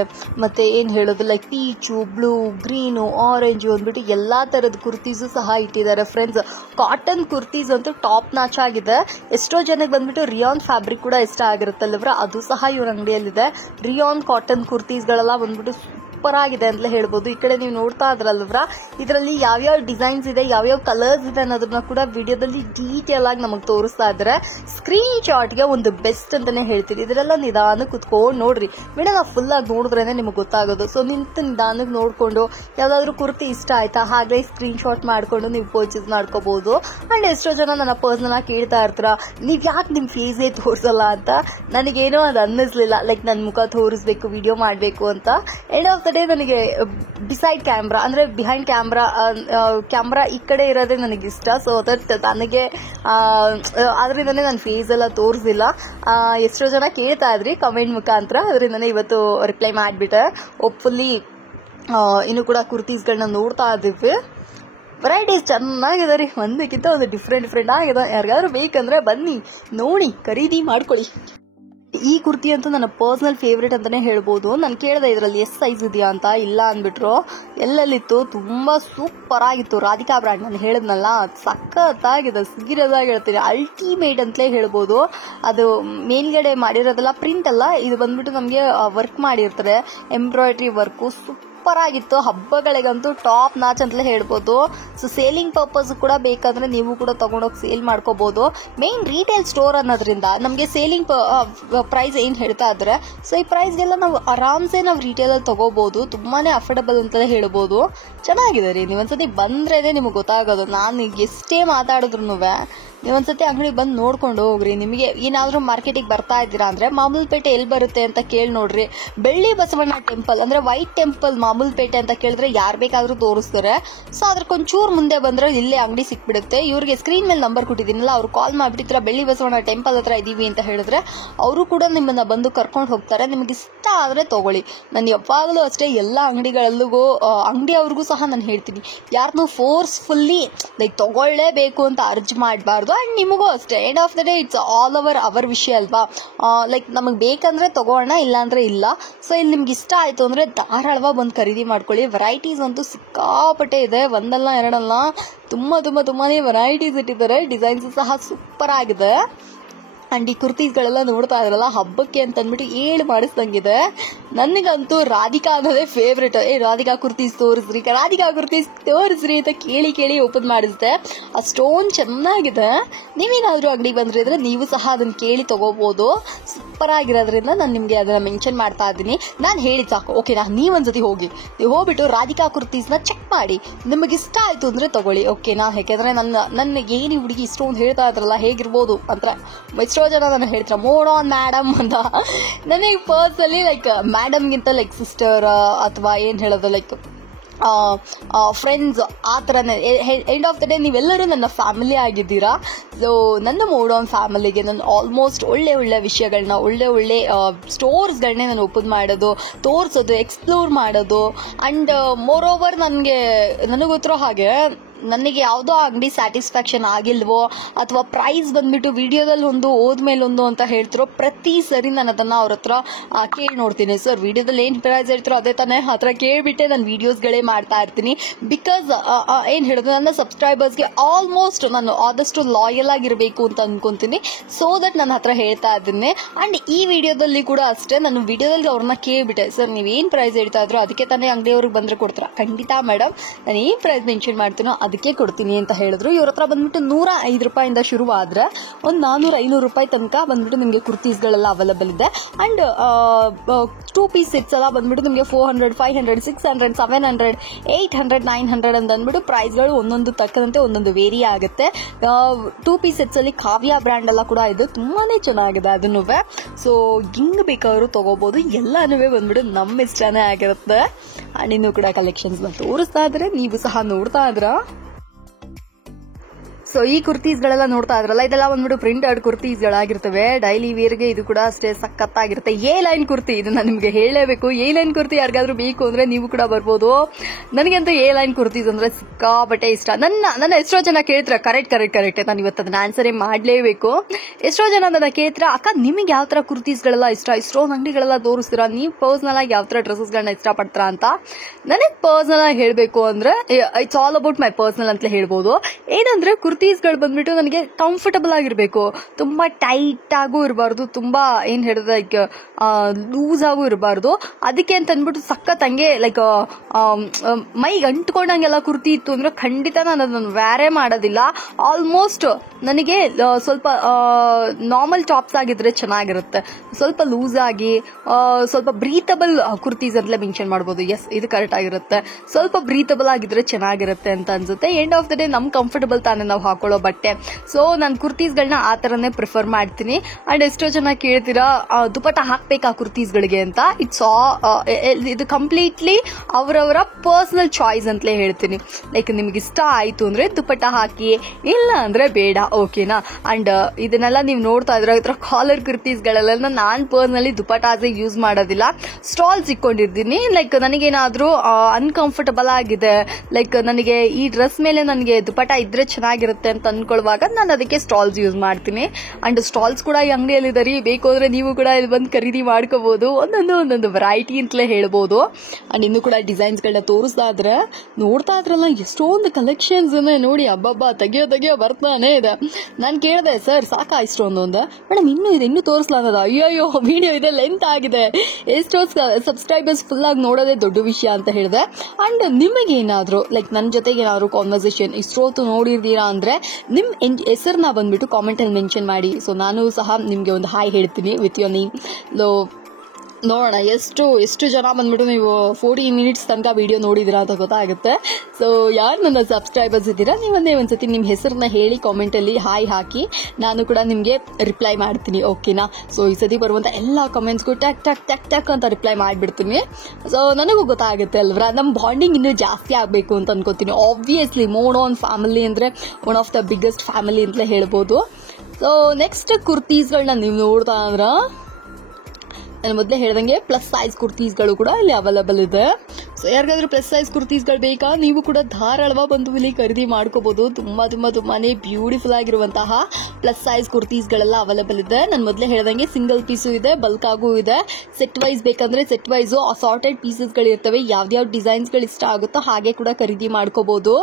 ಮತ್ತೆ ಏನ್ ಹೇಳೋದು like peach, blue, green, orange ಅಂದ್ಬಿಟ್ಟು ಎಲ್ಲಾ ತರದ ಕುರ್ತೀಸು ಸಹ ಇಟ್ಟಿದ್ದಾರೆ ಫ್ರೆಂಡ್ಸ್. ಕಾಟನ್ ಕುರ್ತೀಸ್ ಅಂತೂ ಟಾಪ್ ನಾಚ್ ಆಗಿದೆ. ಎಷ್ಟೋ ಜನಕ್ಕೆ ಬಂದ್ಬಿಟ್ಟು ರಿಯಾನ್ ಫ್ಯಾಬ್ರಿಕ್ ಕೂಡ ಇಷ್ಟ ಆಗಿರುತ್ತಲ್ಲವ್ರ, ಅದು ಸಹ ಇವ್ರ ಅಂಗಡಿಯಲ್ಲಿದೆ. ರಿಯಾನ್ ಕಾಟನ್ ಕುರ್ತೀಸ್ಗಳೆಲ್ಲ ಬಂದ್ಬಿಟ್ಟು ಸೂಪರ್ ಆಗಿದೆ ಅಂತಲೇ ಹೇಳ್ಬೋದು. ಈ ಕಡೆ ನೀವು ನೋಡ್ತಾ ಇದ್ರಲ್ವ್ರ, ಇದರಲ್ಲಿ ಯಾವ್ಯಾವ ಡಿಸೈನ್ಸ್ ಇದೆ, ಯಾವ್ಯಾವ ಕಲರ್ಸ್ ಇದೆ ಅನ್ನೋದನ್ನ ಕೂಡ ವಿಡಿಯೋದಲ್ಲಿ ಡೀಟೇಲ್ ಆಗಿ ನಮಗೆ ತೋರಿಸ್ತಾ ಇದ್ದಾರೆ. ಸ್ಕ್ರೀನ್ ಶಾಟ್ಗೆ ಒಂದು ಬೆಸ್ಟ್ ಅಂತಾನೆ ಹೇಳ್ತೀನಿ. ಇದರೆಲ್ಲ ನಿಧಾನ ಕುತ್ಕೊಂಡು ನೋಡ್ರಿ. ವಿಡಿಯೋನ ಫುಲ್ ಆಗಿ ನೋಡಿದ್ರೇನೆ ನಿಮಗೆ ಗೊತ್ತಾಗೋದು. ಸೊ ನಿಂತು ನಿಧಾನಕ್ಕೆ ನೋಡ್ಕೊಂಡು ಯಾವ್ದಾದ್ರು ಕುರ್ತಿ ಇಷ್ಟ ಆಯ್ತಾ ಹಾಗೆ ಸ್ಕ್ರೀನ್ ಶಾಟ್ ಮಾಡ್ಕೊಂಡು ನೀವು ಪರ್ಚೇಸ್ ಮಾಡ್ಕೋಬಹುದು. ಅಂಡ್ ಎಷ್ಟೋ ಜನ ನನ್ನ ಪರ್ಸನಲ್ ಆಗಿ ಕೇಳ್ತಾ ಇರ್ತಾರ, ನೀವ್ ಯಾಕೆ ನಿಮ್ ಫೇಸೇ ತೋರಿಸಲ್ಲ ಅಂತ. ನನಗೇನೋ ಅದು ಅನ್ನಿಸ್ಲಿಲ್ಲ, ಲೈಕ್ ನನ್ ಮುಖ ತೋರಿಸ್ಬೇಕು, ವಿಡಿಯೋ ಮಾಡ್ಬೇಕು ಅಂತ. ಎಂಡ್ ಆಫ್ ದ ಡೇ ನನಗೆ ಬಿಸೈಡ್ ಕ್ಯಾಮ್ರಾ ಅಂದ್ರೆ ಬಿಹೈಂಡ್ ಕ್ಯಾಮ್ರಾ ಈ ಕಡೆ ಇರೋದೇ ನನಗೆ ಇಷ್ಟ. ಸೊ ದಟ್ ನನಗೆ ಅದರಿಂದನೇ ನನ್ನ ಫೇಸ್ ಎಲ್ಲ ತೋರಿಸಿಲ್ಲ. ಎಷ್ಟೋ ಜನ ಕೇಳ್ತಾ ಇದ್ರಿ ಕಮೆಂಟ್ ಮುಖಾಂತರ, ಅದರಿಂದನೇ ಇವತ್ತು ರಿಪ್ಲೈ ಮಾಡಿಬಿಟ್ಟೆ. ಹೋಪ್ಫುಲ್ಲಿ ಇನ್ನು ಕೂಡ ಕುರ್ತೀಸ್ಗಳನ್ನ ನೋಡ್ತಾ ಇದ್ದೀವಿ. ವೆರೈಟೀಸ್ ಚೆನ್ನಾಗಿದೆ ರೀ, ಒಂದಕ್ಕಿಂತ ಒಂದು ಡಿಫ್ರೆಂಟ್ ಆಗಿದೆ. ಯಾರಿಗಾದ್ರೂ ಬೇಕಂದ್ರೆ ಬನ್ನಿ ನೋಡಿ ಖರೀದಿ ಮಾಡ್ಕೊಳ್ಳಿ. ಈ ಕುರ್ತಿ ಅಂತೂ ನನ್ನ ಪರ್ಸನಲ್ ಫೇವ್ರೇಟ್ ಅಂತಾನೆ ಹೇಳ್ಬೋದು. ನಾನು ಕೇಳಿದೆ ಇದರಲ್ಲಿ ಎಷ್ಟು ಸೈಜ್ ಇದೆಯಾ ಅಂತ, ಇಲ್ಲ ಅಂದ್ಬಿಟ್ರು. ಎಲ್ಲೆಲ್ಲಿತ್ತು, ತುಂಬಾ ಸೂಪರ್ ಆಗಿತ್ತು. ರಾಧಿಕಾ ಬ್ರ್ಯಾಂಡ್ ನಾನು ಹೇಳಿದ್ನಲ್ಲ, ಸಖತ್ತಾಗಿದೆ, ಸೀರಿಯಸ್ ಆಗಿ ಹೇಳ್ತೀನಿ, ಅಲ್ಟಿಮೇಟ್ ಅಂತಲೇ ಹೇಳ್ಬೋದು. ಅದು ಮೇಲ್ಗಡೆ ಮಾಡಿರೋದೆಲ್ಲ ಪ್ರಿಂಟ್ ಅಲ್ಲ, ಇದು ಬಂದ್ಬಿಟ್ಟು ನಮಗೆ ವರ್ಕ್ ಮಾಡಿರ್ತಾರೆ, ಎಂಬ್ರಾಯ್ಡ್ರಿ ವರ್ಕು ಸೂಪರ್ ಆಗಿತ್ತು. ಹಬ್ಬಗಳಿಗಂತೂ ಟಾಪ್ ನಾಚ್ ಅಂತಲೇ ಹೇಳ್ಬೋದು. ಸೊ ಸೇಲಿಂಗ್ ಪರ್ಪಸ್ ಕೂಡ ಬೇಕಾದ್ರೆ ನೀವು ಕೂಡ ತಗೊಂಡೋಗಿ ಸೇಲ್ ಮಾಡ್ಕೋಬಹುದು. ಮೇನ್ ರಿಟೇಲ್ ಸ್ಟೋರ್ ಅನ್ನೋದ್ರಿಂದ ನಮಗೆ ಸೇಲಿಂಗ್ ಪ್ರೈಸ್ ಏನ್ ಹೇಳ್ತಾ ಇದ್ರೆ, ಸೊ ಈ ಪ್ರೈಸ್ಗೆಲ್ಲ ನಾವು ಆರಾಮ್ಸೆ ನಾವು ರಿಟೇಲ್ ಅಲ್ಲಿ ತಗೋಬಹುದು. ತುಂಬಾನೇ ಅಫೋರ್ಡಬಲ್ ಅಂತಲೇ ಹೇಳ್ಬೋದು. ಚೆನ್ನಾಗಿದೆ ರೀ, ನೀವೊಂದ್ಸತಿ ಬಂದ್ರೇನೆ ನಿಮ್ಗೆ ಗೊತ್ತಾಗೋದು. ನಾನು ಎಷ್ಟೇ ಮಾತಾಡಿದ್ರು ನೀವೊಂದ್ಸತಿ ಅಂಗಡಿ ಬಂದು ನೋಡ್ಕೊಂಡು ಹೋಗ್ರಿ. ನಿಮಗೆ ಏನಾದ್ರೂ ಮಾರ್ಕೆಟಿಗೆ ಬರ್ತಾ ಇದ್ದೀರಾ ಅಂದ್ರೆ ಮಾಮೂಲ್ಪೇಟೆ ಎಲ್ಲಿ ಬರುತ್ತೆ ಅಂತ ಕೇಳಿ ನೋಡ್ರಿ. ಬೆಳ್ಳಿ ಬಸವಣ್ಣ ಟೆಂಪಲ್ ಅಂದ್ರೆ ವೈಟ್ ಟೆಂಪಲ್ ಮಾಮೂಲ್ಪೇಟೆ ಅಂತ ಕೇಳಿದ್ರೆ ಯಾರು ಬೇಕಾದ್ರೂ ತೋರಿಸ್ತಾರೆ. ಸೊ ಅದಕ್ಕೊಂಚೂರು ಮುಂದೆ ಬಂದ್ರೆ ಇಲ್ಲೇ ಅಂಗಡಿ ಸಿಕ್ಬಿಡುತ್ತೆ. ಇವ್ರಿಗೆ ಸ್ಕ್ರೀನ್ ಮೇಲೆ ನಂಬರ್ ಕೊಟ್ಟಿದ್ದೀನಲ್ಲ, ಅವ್ರು ಕಾಲ್ ಮಾಡ್ಬಿಟ್ಟಿರ ಬೆಳ್ಳಿ ಬಸವಣ್ಣ ಟೆಂಪಲ್ ಹತ್ರ ಇದೀವಿ ಅಂತ ಹೇಳಿದ್ರೆ ಅವರು ಕೂಡ ನಿಮ್ಮನ್ನ ಬಂದು ಕರ್ಕೊಂಡು ಹೋಗ್ತಾರೆ. ನಿಮ್ಗೆ ಇಷ್ಟ ಆದ್ರೆ ತಗೊಳ್ಳಿ. ನಾನು ಯಾವಾಗಲೂ ಅಷ್ಟೇ ಎಲ್ಲ ಅಂಗಡಿಗಳಲ್ಲಿಗೂ ಅಂಗಡಿಯವ್ರಿಗೂ ಸಹ ನಾನು ಹೇಳ್ತೀನಿ, ಯಾರನ್ನೂ ಫೋರ್ಸ್ಫುಲ್ಲಿ ಲೈಕ್ ತಗೊಳ್ಳೇಬೇಕು ಅಂತ ಅರ್ಜ್ ಮಾಡಬಾರ್ದು. ಅಂಡ್ ನಿಮಗೂ ಅಷ್ಟೇ, end of the day it's all our ವಿಷಯ ಅಲ್ವಾ. ಲೈಕ್ ನಮಗೆ ಬೇಕಂದ್ರೆ ತಗೋಣ, ಇಲ್ಲ ಅಂದ್ರೆ ಇಲ್ಲ. ಸೊ ಇಲ್ಲಿ ನಿಮ್ಗೆ ಇಷ್ಟ ಆಯ್ತು ಅಂದ್ರೆ ಧಾರಾಳವಾಗಿ ಬಂದು ಖರೀದಿ ಮಾಡ್ಕೊಳ್ಳಿ. ವೆರೈಟೀಸ್ ಅಂತೂ ಸಿಕ್ಕಾಪಟ್ಟೆ ಇದೆ, ಒಂದಲ್ಲ ಎರಡಲ್ಲ, ತುಂಬಾನೇ ವೆರೈಟೀಸ್ ಇಟ್ಟಿದ್ದಾರೆ. ಡಿಸೈನ್ಸ್ ಸಹ ಸೂಪರ್ ಆಗಿದೆ. ಅಂಡ್ ಈ ಕುರ್ತೀಸ್ಗಳೆಲ್ಲ ನೋಡ್ತಾ ಇದ್ರಲ್ಲ, ಹಬ್ಬಕ್ಕೆ ಅಂತ ಅಂದ್ಬಿಟ್ಟು ಏಳು ಮಾಡಿಸ್ದಂಗಿದೆ. ನನಗಂತೂ ರಾಧಿಕಾ ಅನ್ನೋದೇ ಫೇವ್ರೇಟ್. ರಾಧಿಕಾ ಕುರ್ತೀಸ್ ತೋರಿಸ್ರಿ ಅಂತ ಕೇಳಿ ಓಪನ್ ಮಾಡಿಸ್ದೆ. ಆ ಸ್ಟೋನ್ ಚೆನ್ನಾಗಿದೆ. ನೀವೇನಾದ್ರೂ ಅಂಗಡಿ ಬಂದ್ರೆ ನೀವು ಸಹ ಅದನ್ನ ಕೇಳಿ ತಗೋಬಹುದು. ಸೂಪರ್ ಆಗಿರೋದ್ರಿಂದ ನಾನು ನಿಮ್ಗೆ ಅದನ್ನ ಮೆನ್ಷನ್ ಮಾಡ್ತಾ ಇದ್ದೀನಿ. ನಾನು ಹೇಳಿದ್ ಸಾಕು, ಓಕೆನಾ? ನೀವೊಂದ್ಸತಿ ನೀವು ಹೋಗ್ಬಿಟ್ಟು ರಾಧಿಕಾ ಕುರ್ತೀಸ್ನ ಚೆಕ್ ಮಾಡಿ, ನಿಮಗೆ ಇಷ್ಟ ಆಯ್ತು ಅಂದ್ರೆ ತಗೊಳ್ಳಿ, ಓಕೆನಾ? ಯಾಕೆಂದ್ರೆ ನನ್ನ ಏನು ಹುಡುಗಿ ಇಷ್ಟೊಂದು ಹೇಳ್ತಾ ಇದ್ರಲ್ಲ ಹೇಗಿರ್ಬೋದು ಅಂತ ಎಷ್ಟೋ ಜನ ನಾನು ಹೇಳ್ತಾರೆ ಮೋಡ್ ಆನ್ ಮೇಡಮ್ ಅಂತ. ನನಗೆ ಪರ್ಸನಲಿ ಲೈಕ್ ಮೇಡಮ್ಗಿಂತ ಲೈಕ್ ಸಿಸ್ಟರ್ ಅಥವಾ ಏನ್ ಹೇಳೋದು ಲೈಕ್ ಫ್ರೆಂಡ್ಸ್ ಆ ಥರನೇ. ಎಂಡ್ ಆಫ್ ದ ಡೇ ನೀವೆಲ್ಲರೂ ನನ್ನ ಫ್ಯಾಮಿಲಿ ಆಗಿದ್ದೀರಾ. ಸೊ ನನ್ನ ಮೋಡ್ ಆನ್ ಫ್ಯಾಮಿಲಿಗೆ ನಾನು ಆಲ್ಮೋಸ್ಟ್ ಒಳ್ಳೆ ವಿಷಯಗಳನ್ನ, ಒಳ್ಳೆ ಸ್ಟೋರ್ಸ್ಗಳನ್ನೇ ನಾನು ಓಪನ್ ಮಾಡೋದು, ತೋರಿಸೋದು, ಎಕ್ಸ್ಪ್ಲೋರ್ ಮಾಡೋದು. ಅಂಡ್ ಮೋರ್ ಓವರ್ ನನಗೆ ಗೊತ್ತಿರೋ ಹಾಗೆ ನನಗೆ ಯಾವುದೋ ಅಂಗಡಿ ಸ್ಯಾಟಿಸ್ಫ್ಯಾಕ್ಷನ್ ಆಗಿಲ್ವೋ ಅಥವಾ ಪ್ರೈಸ್ ಬಂದ್ಬಿಟ್ಟು ವಿಡಿಯೋದಲ್ಲಿ ಒಂದು ಹೋದ್ಮೇಲೆ ಒಂದು ಅಂತ ಹೇಳ್ತಿರೋ, ಪ್ರತಿ ಸರಿ ನಾನು ಅದನ್ನ ಅವ್ರ ಹತ್ರ ಕೇಳಿ ನೋಡ್ತೀನಿ. ಸರ್ ವಿಡಿಯೋದಲ್ಲಿ ಏನು ಪ್ರೈಸ್ ಹೇಳ್ತಿರೋ ಅದೇ ತಾನೇ, ಹತ್ರ ಕೇಳಿಬಿಟ್ಟೆ ನಾನು ವಿಡಿಯೋಸ್ಗಳೇ ಮಾಡ್ತಾ ಇರ್ತೀನಿ. ಬಿಕಾಸ್ ಏನು ಹೇಳೋದು, ನನ್ನ ಸಬ್ಸ್ಕ್ರೈಬರ್ಸ್ಗೆ ಆಲ್ಮೋಸ್ಟ್ ನಾನು ಆದಷ್ಟು ಲಾಯಲ್ ಆಗಿರಬೇಕು ಅಂತ ಅನ್ಕೊಂತೀನಿ. ಸೊ ದಟ್ ನನ್ನ ಹತ್ರ ಹೇಳ್ತಾ ಇದ್ದೀನಿ. ಅಂಡ್ ಈ ವಿಡಿಯೋದಲ್ಲಿ ಕೂಡ ಅಷ್ಟೇ, ನಾನು ವಿಡಿಯೋದಲ್ಲಿ ಅವ್ರನ್ನ ಕೇಳಿಬಿಟ್ಟೆ, ಸರ್ ನೀವೇನು ಪ್ರೈಸ್ ಹೇಳ್ತಾ ಇದ್ರು ಅದಕ್ಕೆ ತಾನೇ ಅಂಗಡಿಯವ್ರಿಗೆ ಬಂದರೆ ಕೊಡ್ತೀರಾ? ಖಂಡಿತ ಮೇಡಮ್, ನಾನು ಏನು ಪ್ರೈಸ್ ಮೆನ್ಷನ್ ಮಾಡ್ತೀನೋ ಅದಕ್ಕೆ ಕೊಡ್ತೀನಿ ಅಂತ ಹೇಳಿದ್ರು. ಇವ್ರ ಹತ್ರ ಬಂದ್ಬಿಟ್ಟು 105 ರೂಪಾಯಿಂದ ಶುರುವಾದ್ರೆ ಒಂದು 400-500 ರೂಪಾಯಿ ತನಕ ಬಂದ್ಬಿಟ್ಟು ನಿಮಗೆ ಕುರ್ತೀಸ್ಗಳೆಲ್ಲ ಅವೈಲೇಬಲ್ ಇದೆ. ಅಂಡ್ 2 ಪೀಸ್ ಸೆಟ್ಸ್ ಎಲ್ಲ ಬಂದ್ಬಿಟ್ಟು ನಿಮಗೆ 400, 500, 600, 700, 800, 900 ಅಂತ ಅಂದ್ಬಿಟ್ಟು ಪ್ರೈಸ್ಗಳು ಒಂದೊಂದು ತಕ್ಕಂತೆ ಒಂದೊಂದು ವೇರಿ ಆಗುತ್ತೆ. 2 ಪೀಸ್ ಸೆಟ್ಸ್ ಅಲ್ಲಿ ಕಾವ್ಯ ಬ್ರ್ಯಾಂಡ್ ಎಲ್ಲ ಕೂಡ ಇದೆ, ತುಂಬಾನೇ ಚೆನ್ನಾಗಿದೆ ಅದನ್ನು. ಸೊ ಹಿಂಗ್ ಬೇಕಾದ್ರೂ ತಗೋಬಹುದು, ಎಲ್ಲಾನು ಬಂದ್ಬಿಟ್ಟು ನಮ್ಮ ಇಷ್ಟನೇ ಆಗಿರುತ್ತೆ. ಅಂಡ್ ಇನ್ನು ಕೂಡ ಕಲೆಕ್ಷನ್ಸ್ ತೋರಿಸ್ತಾ ಇದ್ರೆ ನೀವು ಸಹ ನೋಡ್ತಾ ಇದ್ರ. ಸೊ ಈ ಕುರ್ತೀಸ್ಗಳೆಲ್ಲ ನೋಡ್ತಾ ಇದ್ರಲ್ಲ, ಇದೆಲ್ಲ ಬಂದ್ಬಿಟ್ಟು ಪ್ರಿಂಟೆಡ್ ಕುರ್ತೀಸ್ಗಳಾಗಿರ್ತವೆ. ಡೈಲಿ ವೇರ್ಗೆ ಇದು ಕೂಡ ಅಷ್ಟೇ ಸಖತ್ತಾಗಿರುತ್ತೆ. ಎ ಲೈನ್ ಕುರ್ತಿ, ಇದನ್ನ ನಿಮ್ಗೆ ಹೇಳಲೇಬೇಕು. ಎ ಲೈನ್ ಕುರ್ತಿ ಯಾರಿಗಾದ್ರೂ ಬೇಕು ಅಂದ್ರೆ ನೀವು ಕೂಡ ಬರ್ಬೋದು. ನನಗಂತೂ ಎ ಲೈನ್ ಕುರ್ತೀಸ್ ಅಂದ್ರೆ ಸಿಕ್ಕಾಪಟ್ಟೆ ಇಷ್ಟ. ನನ್ನ ಎಷ್ಟೋ ಜನ ಕೇಳ್ತಾರೆ, ಕರೆಕ್ಟ್ ನಾನು ಇವತ್ತು ಅದನ್ನ ಆನ್ಸರೇ ಮಾಡ್ಲೇಬೇಕು. ಎಷ್ಟೋ ಜನ ನನ್ನ ಕೇಳ್ತಾರೆ, ಅಕ್ಕ ನಿಮಗೆ ಯಾವ ತರ ಕುರ್ತೀಸ್ಗಳೆಲ್ಲ ಇಷ್ಟ, ಇಷ್ಟೊಂದು ಅಂಗಡಿಗಳೆಲ್ಲ ತೋರಿಸ್ತೀರಾ, ನೀವು ಪರ್ಸನಲ್ ಆಗಿ ಯಾವ ತರ ಡ್ರೆಸ್ಸಸ್ಗಳನ್ನ ಇಷ್ಟಪಡ್ತೀರಾ ಅಂತ. ನನಗೆ ಪರ್ಸನಲ್ ಆಗಿ ಹೇಳ್ಬೇಕು ಅಂದ್ರೆ it's all about my personal ಅಂತಲೇ ಹೇಳ್ಬೋದು. ಏನಂದ್ರೆ ಕುರ್ತೀಸ್ಗಳು ಬಂದ್ಬಿಟ್ಟು ನನಗೆ ಕಂಫರ್ಟಬಲ್ ಆಗಿರ್ಬೇಕು, ತುಂಬಾ ಟೈಟ್ ಆಗೂ ಇರಬಾರ್ದು, ತುಂಬಾ ಏನ್ ಹೇಳಿದ್ರೆ ಲೈಕ್ ಲೂಸ್ ಆಗೂ ಇರಬಾರ್ದು. ಅದಕ್ಕೆ ಅಂತ ಅಂದ್ಬಿಟ್ಟು ಸಖತ್ ಹಂಗೆ ಲೈಕ್ ಮೈಗೆ ಅಂಟ್ಕೊಂಡಂಗೆಲ್ಲ ಕುರ್ತಿ ಇತ್ತು ಅಂದ್ರೆ ಖಂಡಿತ ನಾನು ಅದನ್ನು ವ್ಯಾರೇ ಮಾಡೋದಿಲ್ಲ. ಆಲ್ಮೋಸ್ಟ್ ನನಗೆ ಸ್ವಲ್ಪ ನಾರ್ಮಲ್ ಟಾಪ್ಸ್ ಆಗಿದ್ರೆ ಚೆನ್ನಾಗಿರುತ್ತೆ. ಸ್ವಲ್ಪ ಲೂಸ್ ಆಗಿ ಸ್ವಲ್ಪ ಬ್ರೀತಬಲ್ ಕುರ್ತೀಸ್ ಅಂತಲೇ ಮೆನ್ಷನ್ ಮಾಡ್ಬೋದು. ಎಸ್, ಇದು ಕರೆಕ್ಟ್ ಆಗಿರುತ್ತೆ. ಸ್ವಲ್ಪ ಬ್ರೀತಬಲ್ ಆಗಿದ್ರೆ ಚೆನ್ನಾಗಿರುತ್ತೆ ಅಂತ ಅನ್ಸುತ್ತೆ. ಎಂಡ್ ಆಫ್ ದ ಡೇ ನಮ್ ಕಂಫರ್ಟಬಲ್ ತಾನೇ ನಾವು ಹಾಕೊಳ್ಳೋ ಬಟ್ಟೆ. ಸೊ ನಾನು ಕುರ್ತೀಸ್ಗಳನ್ನ ಆ ತರನೇ ಪ್ರಿಫರ್ ಮಾಡ್ತೀನಿ. ಅಂಡ್ ಎಷ್ಟೋ ಜನ ಕೇಳ್ತೀರಾ ದುಪಟ್ಟ ಹಾಕ್ಬೇಕಾ ಕುರ್ತೀಸ್ಗಳಿಗೆ ಅಂತ. ಇದು ಕಂಪ್ಲೀಟ್ಲಿ ಅವರವರ ಪರ್ಸನಲ್ ಚಾಯ್ಸ್ ಅಂತಲೇ ಹೇಳ್ತೀನಿ. ಲೈಕ್ ನಿಮ್ಗೆ ಇಷ್ಟ ಆಯ್ತು ಅಂದ್ರೆ ದುಪಟ್ಟ ಹಾಕಿ, ಇಲ್ಲ ಅಂದ್ರೆ ಬೇಡ, ಓಕೆನಾ? ಅಂಡ್ ಇದನ್ನೆಲ್ಲ ನೀವು ನೋಡ್ತಾ ಇದ್ರೆ ಈ ತರ ಕಾಲರ್ ಕುರ್ತೀಸ್ಗಳೆಲ್ಲ ನಾನ್ ಪರ್ಸನಲಿ ದುಪಟ್ಟಾಸ್ ಯೂಸ್ ಮಾಡೋದಿಲ್ಲ, ಸ್ಟಾಲ್ಸ್ ಇಟ್ಕೊಂಡಿರ್ತೀನಿ. ಲೈಕ್ ನನಗೇನಾದ್ರೂ ಅನ್ಕಂಫರ್ಟಬಲ್ ಆಗಿದೆ, ಲೈಕ್ ನನಗೆ ಈ ಡ್ರೆಸ್ ಮೇಲೆ ನನಗೆ ದುಪಟ್ಟ ಇದ್ರೆ ಚೆನ್ನಾಗಿರುತ್ತೆ ಆಗುತ್ತೆ ಅಂತ ಅನ್ಕೊಳ್ಳುವಾಗ ನಾನು ಅದಕ್ಕೆ ಸ್ಟಾಲ್ಸ್ ಯೂಸ್ ಮಾಡ್ತೀನಿ. ಅಂಡ್ ಸ್ಟಾಲ್ಸ್ ಕೂಡ ಈ ಅಂಗಡಿಯಲ್ಲಿ ಇದಾರೆ, ಬೇಕು ಅಂದ್ರೆ ನೀವು ಕೂಡ ಇಲ್ಲಿ ಬಂದು ಖರೀದಿ ಮಾಡ್ಕೋಬಹುದು. ಒಂದೊಂದು ವೆರೈಟಿ ಅಂತಲೇ ಹೇಳ್ಬೋದು. ಅಂಡ್ ಇನ್ನು ಕೂಡ ಡಿಸೈನ್ಸ್ಗಳನ್ನ ತೋರಿಸ್ತಾ ಇದ್ರೆ ನೋಡ್ತಾ ಇದ್ರಲ್ಲ ಎಷ್ಟೊಂದು ಕಲೆಕ್ಷನ್ಸ್ ನೋಡಿ, ಹಬ್ಬಬ್ಬ ತೆಗಿಯೋ ಬರ್ತಾನೆ ಇದೆ. ನಾನು ಕೇಳಿದೆ, ಸರ್ ಸಾಕಾ ಇಷ್ಟೊಂದು ಅಂದ. ಮೇಡಮ್ ಇನ್ನೂ ತೋರಿಸ್ಲಾ ಅನ್ನೋದ. ಅಯ್ಯೋ ವಿಡಿಯೋ ಇದೆ, ಲೆಂತ್ ಆಗಿದೆ, ಎಷ್ಟೋ ಸಬ್ಸ್ಕ್ರೈಬರ್ಸ್ ಫುಲ್ ಆಗಿ ನೋಡೋದೇ ದೊಡ್ಡ ವಿಷಯ ಅಂತ ಹೇಳಿದೆ. ಅಂಡ್ ನಿಮಗೇನಾದ್ರು ಲೈಕ್ ನನ್ನ ಜೊತೆಗೆ ಏನಾದ್ರು ಕಾನ್ವರ್ಸೇಷನ್ ಇಷ್ಟೊತ್ತು ನೋಡಿರ್ತೀರಾ ಅಂದ್ರೆ ನಿಮ್ ಹೆಸರನ್ನ ಬಂದ್ಬಿಟ್ಟು ಕಾಮೆಂಟ್ ಅಲ್ಲಿ ಮೆನ್ಷನ್ ಮಾಡಿ. ಸೊ ನಾನು ಸಹ ನಿಮ್ಗೆ ಒಂದು ಹಾಯ್ ಹೇಳ್ತೀನಿ ವಿತ್ ಯೋರ್ ನೇಮ್. ನೋಡೋಣ ಎಷ್ಟು ಜನ ಬಂದ್ಬಿಟ್ಟು ನೀವು 40 ಮಿನಿಟ್ಸ್ ತನಕ ವಿಡಿಯೋ ನೋಡಿದಿರಾ ಅಂತ ಗೊತ್ತಾಗುತ್ತೆ. ಸೊ ಯಾರು ನನ್ನ ಸಬ್ಸ್ಕ್ರೈಬರ್ಸ್ ಇದ್ದೀರಾ ನೀವೊಂದೇ ಒಂದ್ಸತಿ ನಿಮ್ಮ ಹೆಸರನ್ನ ಹೇಳಿ ಕಾಮೆಂಟ್ ಅಲ್ಲಿ ಹಾಯ್ ಹಾಕಿ, ನಾನು ಕೂಡ ನಿಮ್ಗೆ ರಿಪ್ಲೈ ಮಾಡ್ತೀನಿ. ಓಕೆನಾ? ಸೊ ಈ ಸತಿ ಬರುವಂತ ಎಲ್ಲಾ ಕಮೆಂಟ್ಸ್ಗೂ ಟಕ್ ಟಕ್ ಟಕ್ ಟಕ್ ಅಂತ ರಿಪ್ಲೈ ಮಾಡ್ಬಿಡ್ತೀನಿ. ಸೊ ನನಗೂ ಗೊತ್ತಾಗುತ್ತೆ ಅಲ್ವಾ, ನಮ್ಮ ಬಾಂಡಿಂಗ್ ಇನ್ನೂ ಜಾಸ್ತಿ ಆಗಬೇಕು ಅಂತ ಅನ್ಕೋತೀನಿ. ಆಬ್ವಿಯಸ್ಲಿ ಮೋನೋನ್ ಫ್ಯಾಮಿಲಿ ಅಂದ್ರೆ one of the biggest family ಅಂತಲೇ ಹೇಳ್ಬೋದು. ಸೊ ನೆಕ್ಸ್ಟ್ ಕುರ್ತೀಸ್ಗಳನ್ನ ನೀವು ನೋಡ್ತಾ ಅಂದ್ರ ನಾನು ಮೊದಲೇ ಹೇಳ್ದಂಗೆ ಪ್ಲಸ್ ಸೈಜ್ ಕುರ್ತೀಸ್ಗಳು ಕೂಡ ಇಲ್ಲಿ ಅವೈಲೇಬಲ್ ಇದೆ. ಸೊ ಯಾರಿಗಾದ್ರೂ ಪ್ಲಸ್ ಸೈಜ್ ಕುರ್ತೀಸ್ಗಳು ಬೇಕಾ, ನೀವು ಕೂಡ ಧಾರಾಳವಾಗಿ ಬಂದು ಇಲ್ಲಿ ಖರೀದಿ ಮಾಡ್ಕೋಬಹುದು. ತುಂಬಾನೇ ಬ್ಯೂಟಿಫುಲ್ ಆಗಿರುವಂತಹ ಪ್ಲಸ್ ಸೈಜ್ ಕುರ್ತೀಸ್ಗಳೆಲ್ಲ ಅವೈಲೇಬಲ್ ಇದೆ. ನಾನು ಮೊದಲೇ ಹೇಳ್ದಂಗೆ ಸಿಂಗಲ್ ಪೀಸು ಇದೆ, ಬಲ್ಕ್ ಆಗೂ ಇದೆ. ಸೆಟ್ ವೈಸ್ ಬೇಕಂದ್ರೆ ಸೆಟ್ ವೈಸು ಅಸಾರ್ಟೆಡ್ ಪೀಸಸ್ಗಳು ಇರ್ತವೆ. ಯಾವ್ಯಾವ ಡಿಸೈನ್ಸ್ಗಳು ಇಷ್ಟ ಆಗುತ್ತೋ ಹಾಗೆ ಕೂಡ ಖರೀದಿ ಮಾಡ್ಕೋಬಹುದು.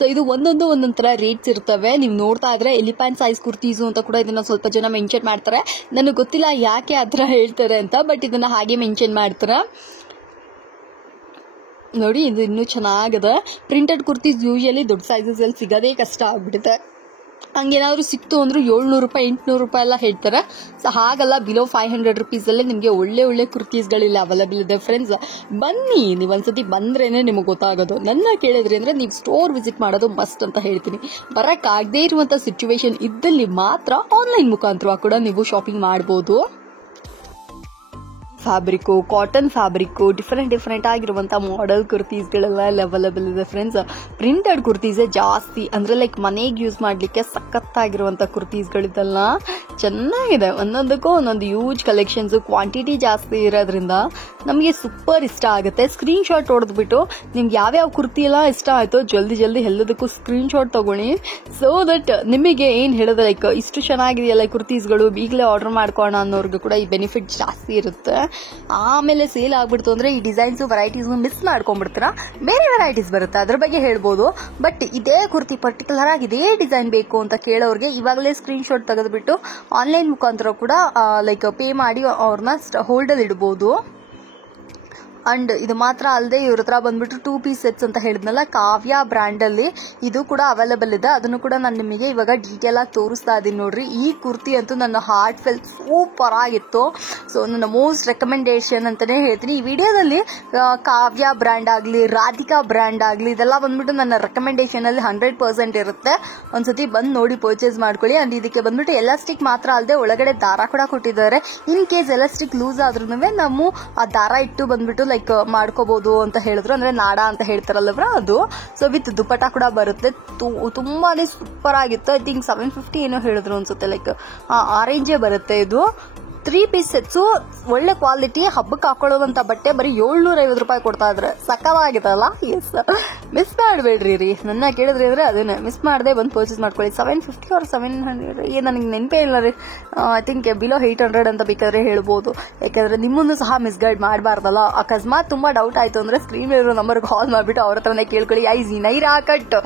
ಸೊ ಇದು ಒಂದೊಂದು ತರ ರೇಟ್ಸ್ ಇರ್ತವೆ. ನೀವು ನೋಡ್ತಾ ಇದ್ರೆ ಎಲಿಫೆಂಟ್ ಸೈಜ್ ಕುರ್ತೀಸು ಅಂತ ಕೂಡ ಇದನ್ನ ಸ್ವಲ್ಪ ಜನ ಮೆನ್ಷನ್ ಮಾಡ್ತಾರೆ. ನನಗೆ ಗೊತ್ತಿಲ್ಲ ಯಾಕೆ ಆ ಥರ ಹೇಳ್ತಾರೆ ಅಂತ, ಬಟ್ ಇದನ್ನ ಹಾಗೆ ಮೆನ್ಷನ್ ಮಾಡ್ತಾರೆ ನೋಡಿ. ಇದು ಇನ್ನೂ ಚೆನ್ನಾಗಿದೆ. ಪ್ರಿಂಟೆಡ್ ಕುರ್ತೀಸ್ ಯೂಶಲಿ ದೊಡ್ಡ ಸೈಜಸ್ ಅಲ್ಲಿ ಸಿಗೋದೇ ಕಷ್ಟ ಆಗ್ಬಿಡುತ್ತೆ. ಹಂಗೇನಾದ್ರು ಸಿಕ್ತು ಅಂದ್ರೆ 700 ರೂಪಾಯಿ 800 ರೂಪಾಯಿ ಎಲ್ಲ ಹೇಳ್ತಾರೆ. ಸೊ ಹಾಗಲ್ಲ, ಬಿಲೋ 500 ರುಪೀಸ್ ಅಲ್ಲೇ ನಿಮಗೆ ಒಳ್ಳೆ ಕುರ್ತೀಸ್ಗಳಿಲ್ಲ ಅವೈಲೇಬಲ್ ಇದೆ. ಫ್ರೆಂಡ್ಸ್ ಬನ್ನಿ, ನೀವು ಒಂದ್ಸತಿ ಬಂದ್ರೇನೆ ನಿಮಗೆ ಗೊತ್ತಾಗೋದು. ನನ್ನ ಕೇಳಿದ್ರಿ ಅಂದ್ರೆ ನೀವು ಸ್ಟೋರ್ ವಿಸಿಟ್ ಮಾಡೋದು ಮಸ್ಟ್ ಅಂತ ಹೇಳ್ತೀನಿ. ಬರಕ್ಕಾಗದೇ ಇರುವಂತ ಸಿಚುವೇಶನ್ ಇದ್ದಲ್ಲಿ ಮಾತ್ರ ಆನ್ಲೈನ್ ಮುಖಾಂತರ ಕೂಡ ನೀವು ಶಾಪಿಂಗ್ ಮಾಡಬಹುದು. ಫ್ಯಾಬ್ರಿಕ್, ಕಾಟನ್ ಫ್ಯಾಬ್ರಿಕ್, ಡಿಫರೆಂಟ್ ಆಗಿರುವಂತ ಮಾಡೆಲ್ ಕುರ್ತೀಸ್ಗಳೆಲ್ಲ ಅವೈಲೇಬಲ್ ಇದೆ. ಫ್ರೆಂಡ್ಸ್ ಪ್ರಿಂಟೆಡ್ ಕುರ್ತೀಸೇ ಜಾಸ್ತಿ, ಅಂದ್ರೆ ಲೈಕ್ ಮನೆಗೆ ಯೂಸ್ ಮಾಡ್ಲಿಕ್ಕೆ ಸಖತ್ತಾಗಿರುವಂತ ಕುರ್ತೀಸ್ಗಳಿದೆಲ್ಲ ಚೆನ್ನಾಗಿದೆ. ಒಂದೊಂದಕ್ಕೂ ಒಂದೊಂದು ಯೂಜ್ ಕಲೆಕ್ಷನ್ಸ್, ಕ್ವಾಂಟಿಟಿ ಜಾಸ್ತಿ ಇರೋದ್ರಿಂದ ನಮಗೆ ಸೂಪರ್ ಇಷ್ಟ ಆಗುತ್ತೆ. ಸ್ಕ್ರೀನ್ ಶಾಟ್ ಹೊಡೆದ್ಬಿಟ್ಟು ನಿಮ್ಗೆ ಯಾವ್ಯಾವ ಕುರ್ತಿ ಎಲ್ಲ ಇಷ್ಟ ಆಯ್ತೋ ಜಲ್ದಿ ಎಲ್ಲದಕ್ಕೂ ಸ್ಕ್ರೀನ್ ಶಾಟ್ ತಗೊಳ್ಳಿ. ಸೊ ದಟ್ ನಿಮಗೆ ಏನ್ ಹೇಳೋದು, ಲೈಕ್ ಇಷ್ಟು ಚೆನ್ನಾಗಿದೆಯಲ್ಲ ಕುರ್ತೀಸ್ಗಳು, ಈಗಲೇ ಆರ್ಡರ್ ಮಾಡ್ಕೋಣ ಅನ್ನೋರ್ಗು ಕೂಡ ಈ ಬೆನಿಫಿಟ್ ಜಾಸ್ತಿ ಇರುತ್ತೆ. ಆಮೇಲೆ ಸೇಲ್ ಆಗ್ಬಿಡ್ತು ಅಂದ್ರೆ ಈ ಡಿಸೈನ್ಸ್ ವೆರೈಟೀಸ್ ಮಿಸ್ ಮಾಡ್ಕೊಂಡ್ಬಿಡ್ತೀರಾ, ಬೇರೆ ವೆರೈಟೀಸ್ ಬರುತ್ತೆ, ಅದ್ರ ಬಗ್ಗೆ ಹೇಳ್ಬೋದು. ಬಟ್ ಇದೇ ಕುರ್ತಿ ಪರ್ಟಿಕ್ಯುಲರ್ ಆಗಿ ಇದೇ ಡಿಸೈನ್ ಬೇಕು ಅಂತ ಕೇಳೋರ್ಗೆ ಇವಾಗಲೇ ಸ್ಕ್ರೀನ್ ಶಾಟ್ ತೆಗೆದ್ಬಿಟ್ಟು ಆನ್ಲೈನ್ ಮುಖಾಂತರ ಕೂಡ ಲೈಕ್ ಪೇ ಮಾಡಿ ಅವ್ರನ್ನ ಹೋಲ್ಡ್ ಅಲ್ಲಿ ಇಡಬಹುದು. ಅಂಡ್ ಇದು ಮಾತ್ರ ಅಲ್ಲದೆ ಇವ್ರ ಹತ್ರ ಬಂದ್ಬಿಟ್ಟು 2 ಪೀಸ್ ಸೆಟ್ಸ್ ಅಂತ ಹೇಳಿದ್ನಲ್ಲ, ಕಾವ್ಯ ಬ್ರ್ಯಾಂಡ್ ಅಲ್ಲಿ ಇದು ಕೂಡ ಅವೈಲೇಬಲ್ ಇದೆ. ಅದನ್ನು ಕೂಡ ನಾನು ನಿಮಗೆ ಇವಾಗ ಡೀಟೇಲ್ ಆಗಿ ತೋರಿಸ್ತಾ ಇದ್ದೀನಿ ನೋಡ್ರಿ. ಈ ಕುರ್ತಿ ಅಂತೂ ನನ್ನ ಹಾರ್ಟ್ ಫೆಲ್ ಸೂಪರ್ ಆಗಿತ್ತು. ಸೊ ನನ್ನ ಮೋಸ್ಟ್ ರೆಕಮೆಂಡೇಶನ್ ಅಂತಾನೆ ಹೇಳ್ತೀನಿ. ಈ ವಿಡಿಯೋದಲ್ಲಿ ಕಾವ್ಯ ಬ್ರ್ಯಾಂಡ್ ಆಗಲಿ, ರಾಧಿಕಾ ಬ್ರ್ಯಾಂಡ್ ಆಗಲಿ, ಇದೆಲ್ಲ ಬಂದ್ಬಿಟ್ಟು ನನ್ನ ರೆಕಮೆಂಡೇಶನ್ ಅಲ್ಲಿ 100% ಇರುತ್ತೆ. ಒಂದ್ಸತಿ ಬಂದು ನೋಡಿ ಪರ್ಚೇಸ್ ಮಾಡ್ಕೊಳ್ಳಿ. ಅಂಡ್ ಇದಕ್ಕೆ ಬಂದ್ಬಿಟ್ಟು ಎಲಾಸ್ಟಿಕ್ ಮಾತ್ರ ಅಲ್ಲದೆ ಒಳಗಡೆ ದಾರ ಕೂಡ ಕೊಟ್ಟಿದ್ದಾರೆ. ಇನ್ ಕೇಸ್ ಎಲಾಸ್ಟಿಕ್ ಲೂಸ್ ಆದ್ರೂ ನಾವು ಆ ದಾರ ಇಟ್ಟು ಬಂದ್ಬಿಟ್ಟು ಲೈಕ್ ಮಾಡ್ಕೋಬಹುದು ಅಂತ ಹೇಳಿದ್ರು, ಅಂದ್ರೆ ನಾಡ ಅಂತ ಹೇಳ್ತಾರಲ್ಲವ್ರ ಅದು. ಸೊ ವಿತ್ ದುಪಟ್ಟ ಕೂಡ ಬರುತ್ತೆ. ತುಂಬಾನೇ ಸೂಪರ್ ಆಗಿತ್ತು. ಐ ಥಿಂಕ್ 750 ಏನೋ ಹೇಳಿದ್ರು ಅನ್ಸುತ್ತೆ. ಲೈಕ್ ಆರೆಂಜೇ ಬರುತ್ತೆ. ಇದು 3 ಪೀಸ್ ಸೆಟ್ಸು, ಒಳ್ಳೆ ಕ್ವಾಲಿಟಿ, ಹಬ್ಬಕ್ಕೆ ಹಾಕೊಳ್ಳುವಂತ ಬಟ್ಟೆ ಬರೀ 750 ರೂಪಾಯಿ ಕೊಡ್ತಾ ಇದ್ರೆ ಸಕ್ಕತ್ತಾಗಿತ್ತಲ್ಲ. ಎಸ್, ಮಿಸ್ ಮಾಡಬೇಡ್ರಿ ರೀ. ನನ್ನ ಕೇಳಿದ್ರಿ ಅಂದ್ರೆ ಅದನ್ನೇ ಮಿಸ್ ಮಾಡದೆ ಬಂದು ಪರ್ಚೇಸ್ ಮಾಡ್ಕೊಳ್ಳಿ. 750 or 700 ನನಗೆ ನೆನಪೇ ಇಲ್ಲ ರೀ. ಐ ಥಿಂಕ್ ಬಿಲೋ 800 ಅಂತ ಬೇಕಾದ್ರೆ ಹೇಳ್ಬೋದು. ಯಾಕಂದ್ರೆ ನಿಮ್ಮನ್ನು ಸಹ ಮಿಸ್ಗೈಡ್ ಮಾಡಬಾರ್ದಲ್ಲ. ಅಕಸ್ಮಾತ್ ತುಂಬಾ ಡೌಟ್ ಆಯ್ತು ಅಂದ್ರೆ ಸ್ಕ್ರೀನ್ ಇರೋ ನಂಬರ್ ಕಾಲ್ ಮಾಡ್ಬಿಟ್ಟು ಅವ್ರ ಹತ್ರನೇ ಕೇಳ್ಕೊಳ್ಳಿ. ಈ ನೈರಾ ಕಟ್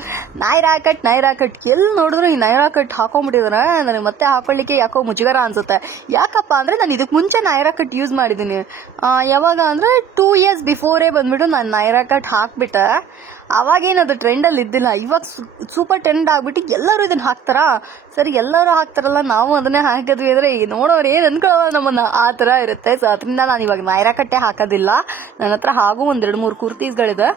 ಎಲ್ಲಿ ನೋಡಿದ್ರು ಈ ನೈರಾ ಕಟ್ ಹಾಕೊಂಡ್ಬಿಟ್ಟಿದಾರೆ. ನನಗೆ ಮತ್ತೆ ಹಾಕೊಳ್ಳಿಕ್ಕೆ ಯಾಕೋ ಮುಜುಗರ ಅನ್ಸುತ್ತೆ. ಯಾಕಪ್ಪ ಅಂದ್ರೆ ನಾನು ಇದಕ್ಕೆ ಮುಂಚೆ ನೈರಾ ಕಟ್ ಯೂಸ್ ಮಾಡಿದ್ದೀನಿ. ಯಾವಾಗ ಅಂದ್ರೆ 2 years ಬಿಫೋರೇ ಬಂದ್ಬಿಟ್ಟು ನಾನು ನೈರಾ ಕಟ್ ಹಾಕ್ಬಿಟ್ಟೆ. ಅವಾಗೇನದು ಟ್ರೆಂಡ್ ಅಲ್ಲಿ ಇದ್ದಿಲ್ಲ. ಇವಾಗ ಸೂಪರ್ ಟ್ರೆಂಡ್ ಆಗ್ಬಿಟ್ಟು ಎಲ್ಲರೂ ಇದನ್ನ ಹಾಕ್ತಾರಾ. ಸರಿ, ಎಲ್ಲರೂ ಹಾಕ್ತಾರಲ್ಲ, ನಾವು ಅದನ್ನೇ ಹಾಕಿದ್ವಿ ಅಂದ್ರೆ ನೋಡೋರು ಏನ್ ಅನ್ಕೊಳ್ಳೋ ನಮ್ಮನ್ನ, ಆ ತರ ಇರುತ್ತೆ. ಸೊ ಅದರಿಂದ ನಾನು ಇವಾಗ ನೈರಾ ಕಟ್ಟೆ ಹಾಕೋದಿಲ್ಲ. ನನ್ನ ಹತ್ರ ಹಾಗೂ 1-2-3 ಕುರ್ತೀಸ್ಗಳಿದೆ.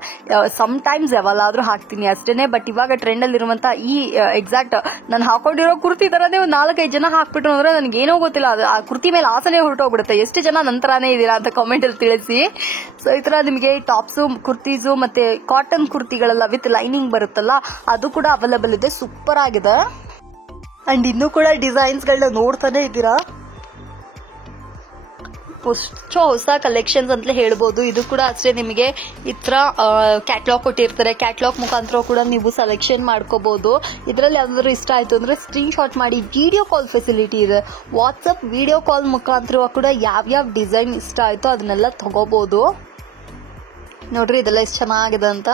ಸಮ್ ಟೈಮ್ಸ್ ಯಾವಲ್ಲಾದ್ರೂ ಹಾಕ್ತೀನಿ ಅಷ್ಟೇನೆ. ಬಟ್ ಇವಾಗ ಟ್ರೆಂಡ್ ಅಲ್ಲಿ ಇರುವಂತ ಈ ಎಕ್ಸಾಕ್ಟ್ ನಾನು ಹಾಕೊಂಡಿರೋ ಕುರ್ತಿ ತರನೇ 4-5 ಜನ ಹಾಕ್ಬಿಟ್ರು ಅಂದ್ರೆ ನನಗೆ ಏನೋ ಗೊತ್ತಿಲ್ಲ, ಅದು ಆ ಕುರ್ತಿ ಮೇಲೆ ಆಸನೆ ಹೊರಟೋಗ್ಬಿಡುತ್ತೆ. ಎಷ್ಟು ಜನ ನಂತರನೇ ಇದೀರಾ ಅಂತ ಕಾಮೆಂಟ್ ಅಲ್ಲಿ ತಿಳಿಸಿ. ಸೊ ಈ ತರ ನಿಮಗೆ ಟಾಪ್ಸು, ಕುರ್ತೀಸು ಮತ್ತೆ ಕಾಟನ್ ಕುರ್ತಿಗಳೆಲ್ಲ ವಿತ್ ಲೈನಿಂಗ್ ಬರುತ್ತಲ್ಲ, ಅದು ಕೂಡ ಅವೈಲೇಬಲ್ ಇದೆ. ಸೂಪರ್ ಆಗಿದೆ. ಅಂಡ್ ಇನ್ನೂ ಕೂಡ ಡಿಸೈನ್ಸ್ ಗಳನ್ನ ನೋಡ್ತಾನೆ ಇದ್ದೀರಾ. ಹೊಸ ಕಲೆಕ್ಷನ್ಸ್ ಅಂತಲೇ ಹೇಳ್ಬೋದು. ಇದು ಕೂಡ ಅಷ್ಟೇ, ನಿಮಗೆ ಈ ತರ ಕ್ಯಾಟ್ಲಾಗ್ ಕೊಟ್ಟಿರ್ತಾರೆ. ಕ್ಯಾಟ್ಲಾಗ್ ಮುಖಾಂತರ ಕೂಡ ನೀವು ಸೆಲೆಕ್ಷನ್ ಮಾಡ್ಕೋಬಹುದು. ಇದರಲ್ಲಿ ಯಾವ್ದಾದ್ರು ಇಷ್ಟ ಆಯ್ತು ಅಂದ್ರೆ ಸ್ಕ್ರೀನ್ ಶಾಟ್ ಮಾಡಿ. ವಿಡಿಯೋ ಕಾಲ್ ಫೆಸಿಲಿಟಿ ಇದೆ. ವಾಟ್ಸಪ್ ವಿಡಿಯೋ ಕಾಲ್ ಮುಖಾಂತರ ಕೂಡ ಯಾವ್ಯಾವ ಡಿಸೈನ್ ಇಷ್ಟ ಆಯ್ತೋ ಅದನ್ನೆಲ್ಲ ತಗೋಬಹುದು. ನೋಡ್ರಿ ಇದೆಲ್ಲ ಎಷ್ಟು ಚೆನ್ನಾಗಿದೆ ಅಂತ.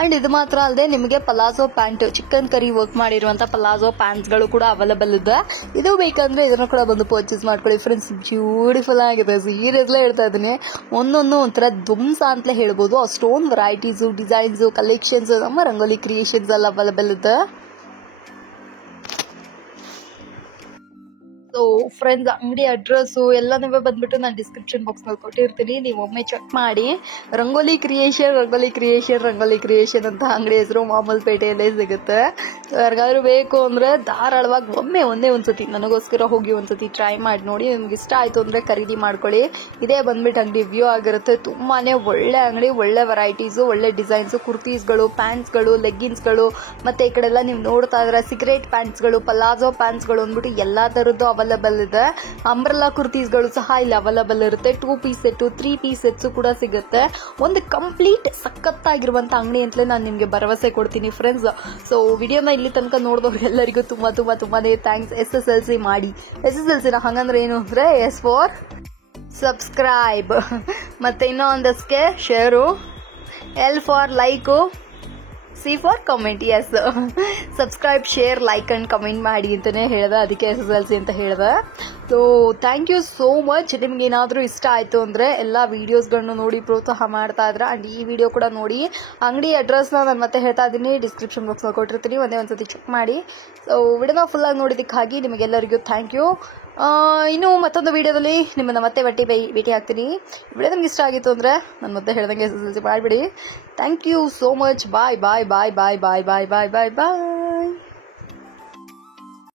ಅಂಡ್ ಇದು ಮಾತ್ರ ಅಲ್ಲದೆ ನಿಮಗೆ palazzo pant, chicken curry work ಮಾಡಿರುವಂತ ಪಲಾಜೋ ಪ್ಯಾಂಟ್ಸ್ ಗಳು ಕೂಡ ಅವೈಲೇಬಲ್ ಇದೆ. ಇದು ಬೇಕಂದ್ರೆ ಇದನ್ನು ಕೂಡ ಬಂದು ಪರ್ಚೇಸ್ ಮಾಡ್ಕೊಳ್ಳಿ ಫ್ರೆಂಡ್ಸ್. ಬ್ಯೂಟಿಫುಲ್ ಆಗಿದೆ, ಸೀರಿಯಸ್ಲೇ ಹೇಳ್ತಾ ಇದ್ದೀನಿ. ಒಂದೊಂದು ಒಂಥರ ಧ್ವಂಸ ಅಂತಲೇ ಹೇಳ್ಬೋದು. ಅಷ್ಟೊಂದು ವೆರೈಟೀಸ್, ಡಿಸೈನ್ಸ್, ಕಲೆಕ್ಷನ್ಸ್ ನಮ್ಮ ರಂಗೋಲಿ ಕ್ರಿಯೇಷನ್ಸ್ ಎಲ್ಲ ಅವೈಲೇಬಲ್ ಇದೆ. ಸೊ ಫ್ರೆಂಡ್ಸ್, ಅಂಗಡಿ ಅಡ್ರೆಸ್ ಎಲ್ಲ ನೀವೇ ಬಂದ್ಬಿಟ್ಟು ನಾನು ಡಿಸ್ಕ್ರಿಪ್ಷನ್ ಬಾಕ್ಸ್ ನಲ್ಲಿ ಕೊಟ್ಟಿರ್ತೀನಿ. ನೀವು ಒಮ್ಮೆ ಚೆಕ್ ಮಾಡಿ. ರಂಗೋಲಿ ಕ್ರಿಯೇಷನ್ ಅಂತ ಅಂಗಡಿ ಹೆಸರು ಮಾಮೂಲ್ ಪೇಟೆಯಲ್ಲೇ ಸಿಗುತ್ತೆ. ಯಾರಿಗಾದ್ರು ಬೇಕು ಅಂದ್ರೆ ಧಾರಾಳವಾಗಿ ಒಮ್ಮೆ ಒಂದೇ ಒಂದ್ಸತಿ ನನಗೋಸ್ಕರ ಹೋಗಿ ಒಂದ್ಸತಿ ಟ್ರೈ ಮಾಡಿ ನೋಡಿ. ನಿಮ್ಗೆ ಇಷ್ಟ ಆಯ್ತು ಅಂದ್ರೆ ಖರೀದಿ ಮಾಡ್ಕೊಳ್ಳಿ. ಇದೇ ಬಂದ್ಬಿಟ್ಟು ಅಂಗಡಿ ವ್ಯೂ ಆಗಿರುತ್ತೆ. ತುಂಬಾನೇ ಒಳ್ಳೆ ಅಂಗಡಿ, ಒಳ್ಳೆ ವೆರೈಟೀಸ್, ಒಳ್ಳೆ ಡಿಸೈನ್ಸ್, ಕುರ್ತೀಸ್ಗಳು, ಪ್ಯಾಂಟ್ಸ್ಗಳು, ಲೆಗ್ಗಿನ್ಸ್ಗಳು, ಮತ್ತೆ ಈ ಕಡೆ ಎಲ್ಲ ನೀವು ನೋಡ್ತಾ ಇದ್ರೆ ಸಿಗರೇಟ್ ಪ್ಯಾಂಟ್ಸ್ಗಳು, ಪಲಾಜೋ ಪ್ಯಾಂಟ್ಸ್ಗಳು ಅಂದ್ಬಿಟ್ಟು ಎಲ್ಲಾ ತರದ್ದು ಅವೈಲೇಬಲ್ ಇದೆ. ಅಂಬ್ರೆಲಾ ಕುರ್ತೀಸ್ಗಳು ಸಹ ಇಲ್ಲಿ ಅವೈಲೇಬಲ್ ಇರುತ್ತೆ. 2 ಪೀಸ್ ಸೆಟ್, 3 ಪೀಸ್ ಸೆಟ್ಸ್ ಕೂಡ ಸಿಗುತ್ತೆ. ಒಂದು ಕಂಪ್ಲೀಟ್ ಸಖತ್ತಾಗಿರುವಂತ ಅಂಗಡಿ ಅಂತಲೇ ನಾನು ನಿಮ್ಗೆ ಭರವಸೆ ಕೊಡ್ತೀನಿ ಫ್ರೆಂಡ್ಸ್. ಸೊ ವಿಡಿಯೋನ ಇಲ್ಲಿ ತನಕ ನೋಡಿದವ್ರು ಎಲ್ಲರಿಗೂ ತುಂಬಾನೇ ಥ್ಯಾಂಕ್ಸ್. SSLC ಮಾಡಿ. SSLCನ ಹಂಗಂದ್ರೆ ಏನು ಅಂದ್ರೆ ಎಸ್ ಫಾರ್ ಸಬ್ಸ್ಕ್ರೈಬ್, ಮತ್ತೆ ಇನ್ನೊಂದಕ್ಕೆ share, L for like, C for comment. S, subscribe, share, like and comment ಮಾಡಿ ಅಂತಾನೆ ಹೇಳ್ದೆ, ಅದಕ್ಕೆ SSLC ಅಂತ ಹೇಳ್ದೆ. So thank you so much. ನಿಮ್ಗೆ ಏನಾದರೂ ಇಷ್ಟ ಆಯ್ತು ಅಂದ್ರೆ ಎಲ್ಲಾ ವಿಡಿಯೋಸ್ಗಳನ್ನು ನೋಡಿ ಪ್ರೋತ್ಸಾಹ ಮಾಡ್ತಾ ಇದ್ರೆ ಅಂಡ್ ಈ ವಿಡಿಯೋ ಕೂಡ ನೋಡಿ. ಅಂಗಡಿ ಅಡ್ರೆಸ್ ನಾನು ಮತ್ತೆ ಹೇಳ್ತಾ ಇದ್ದೀನಿ, ಡಿಸ್ಕ್ರಿಪ್ಷನ್ ಬಾಕ್ಸ್ ಕೊಟ್ಟಿರ್ತೀನಿ, ಒಂದ್ಸತಿ ಚೆಕ್ ಮಾಡಿ. ಸೊ ವಿಡಿಯೋನ ಫುಲ್ ಆಗಿ ನೋಡಿದಕ್ಕಾಗಿ ನಿಮಗೆಲ್ಲರಿಗೂ ಥ್ಯಾಂಕ್ ಯು. ಇನ್ನು ಮತ್ತೊಂದು ವಿಡಿಯೋದಲ್ಲಿ ನಿಮ್ಮನ್ನ ಮತ್ತೆ ಭೇಟಿ ಆಗ್ತೀನಿ. ವಿಡಿಯೋ ನಿಮ್ಗೆ ಇಷ್ಟ ಆಗಿತ್ತು ಅಂದ್ರೆ ನಾನು ಮತ್ತೆ ಹೇಳ್ದಂಗೆ SSLC ಮಾಡಿಬಿಡಿ. Thank you so much. Bye bye bye bye bye bye bye bye bye.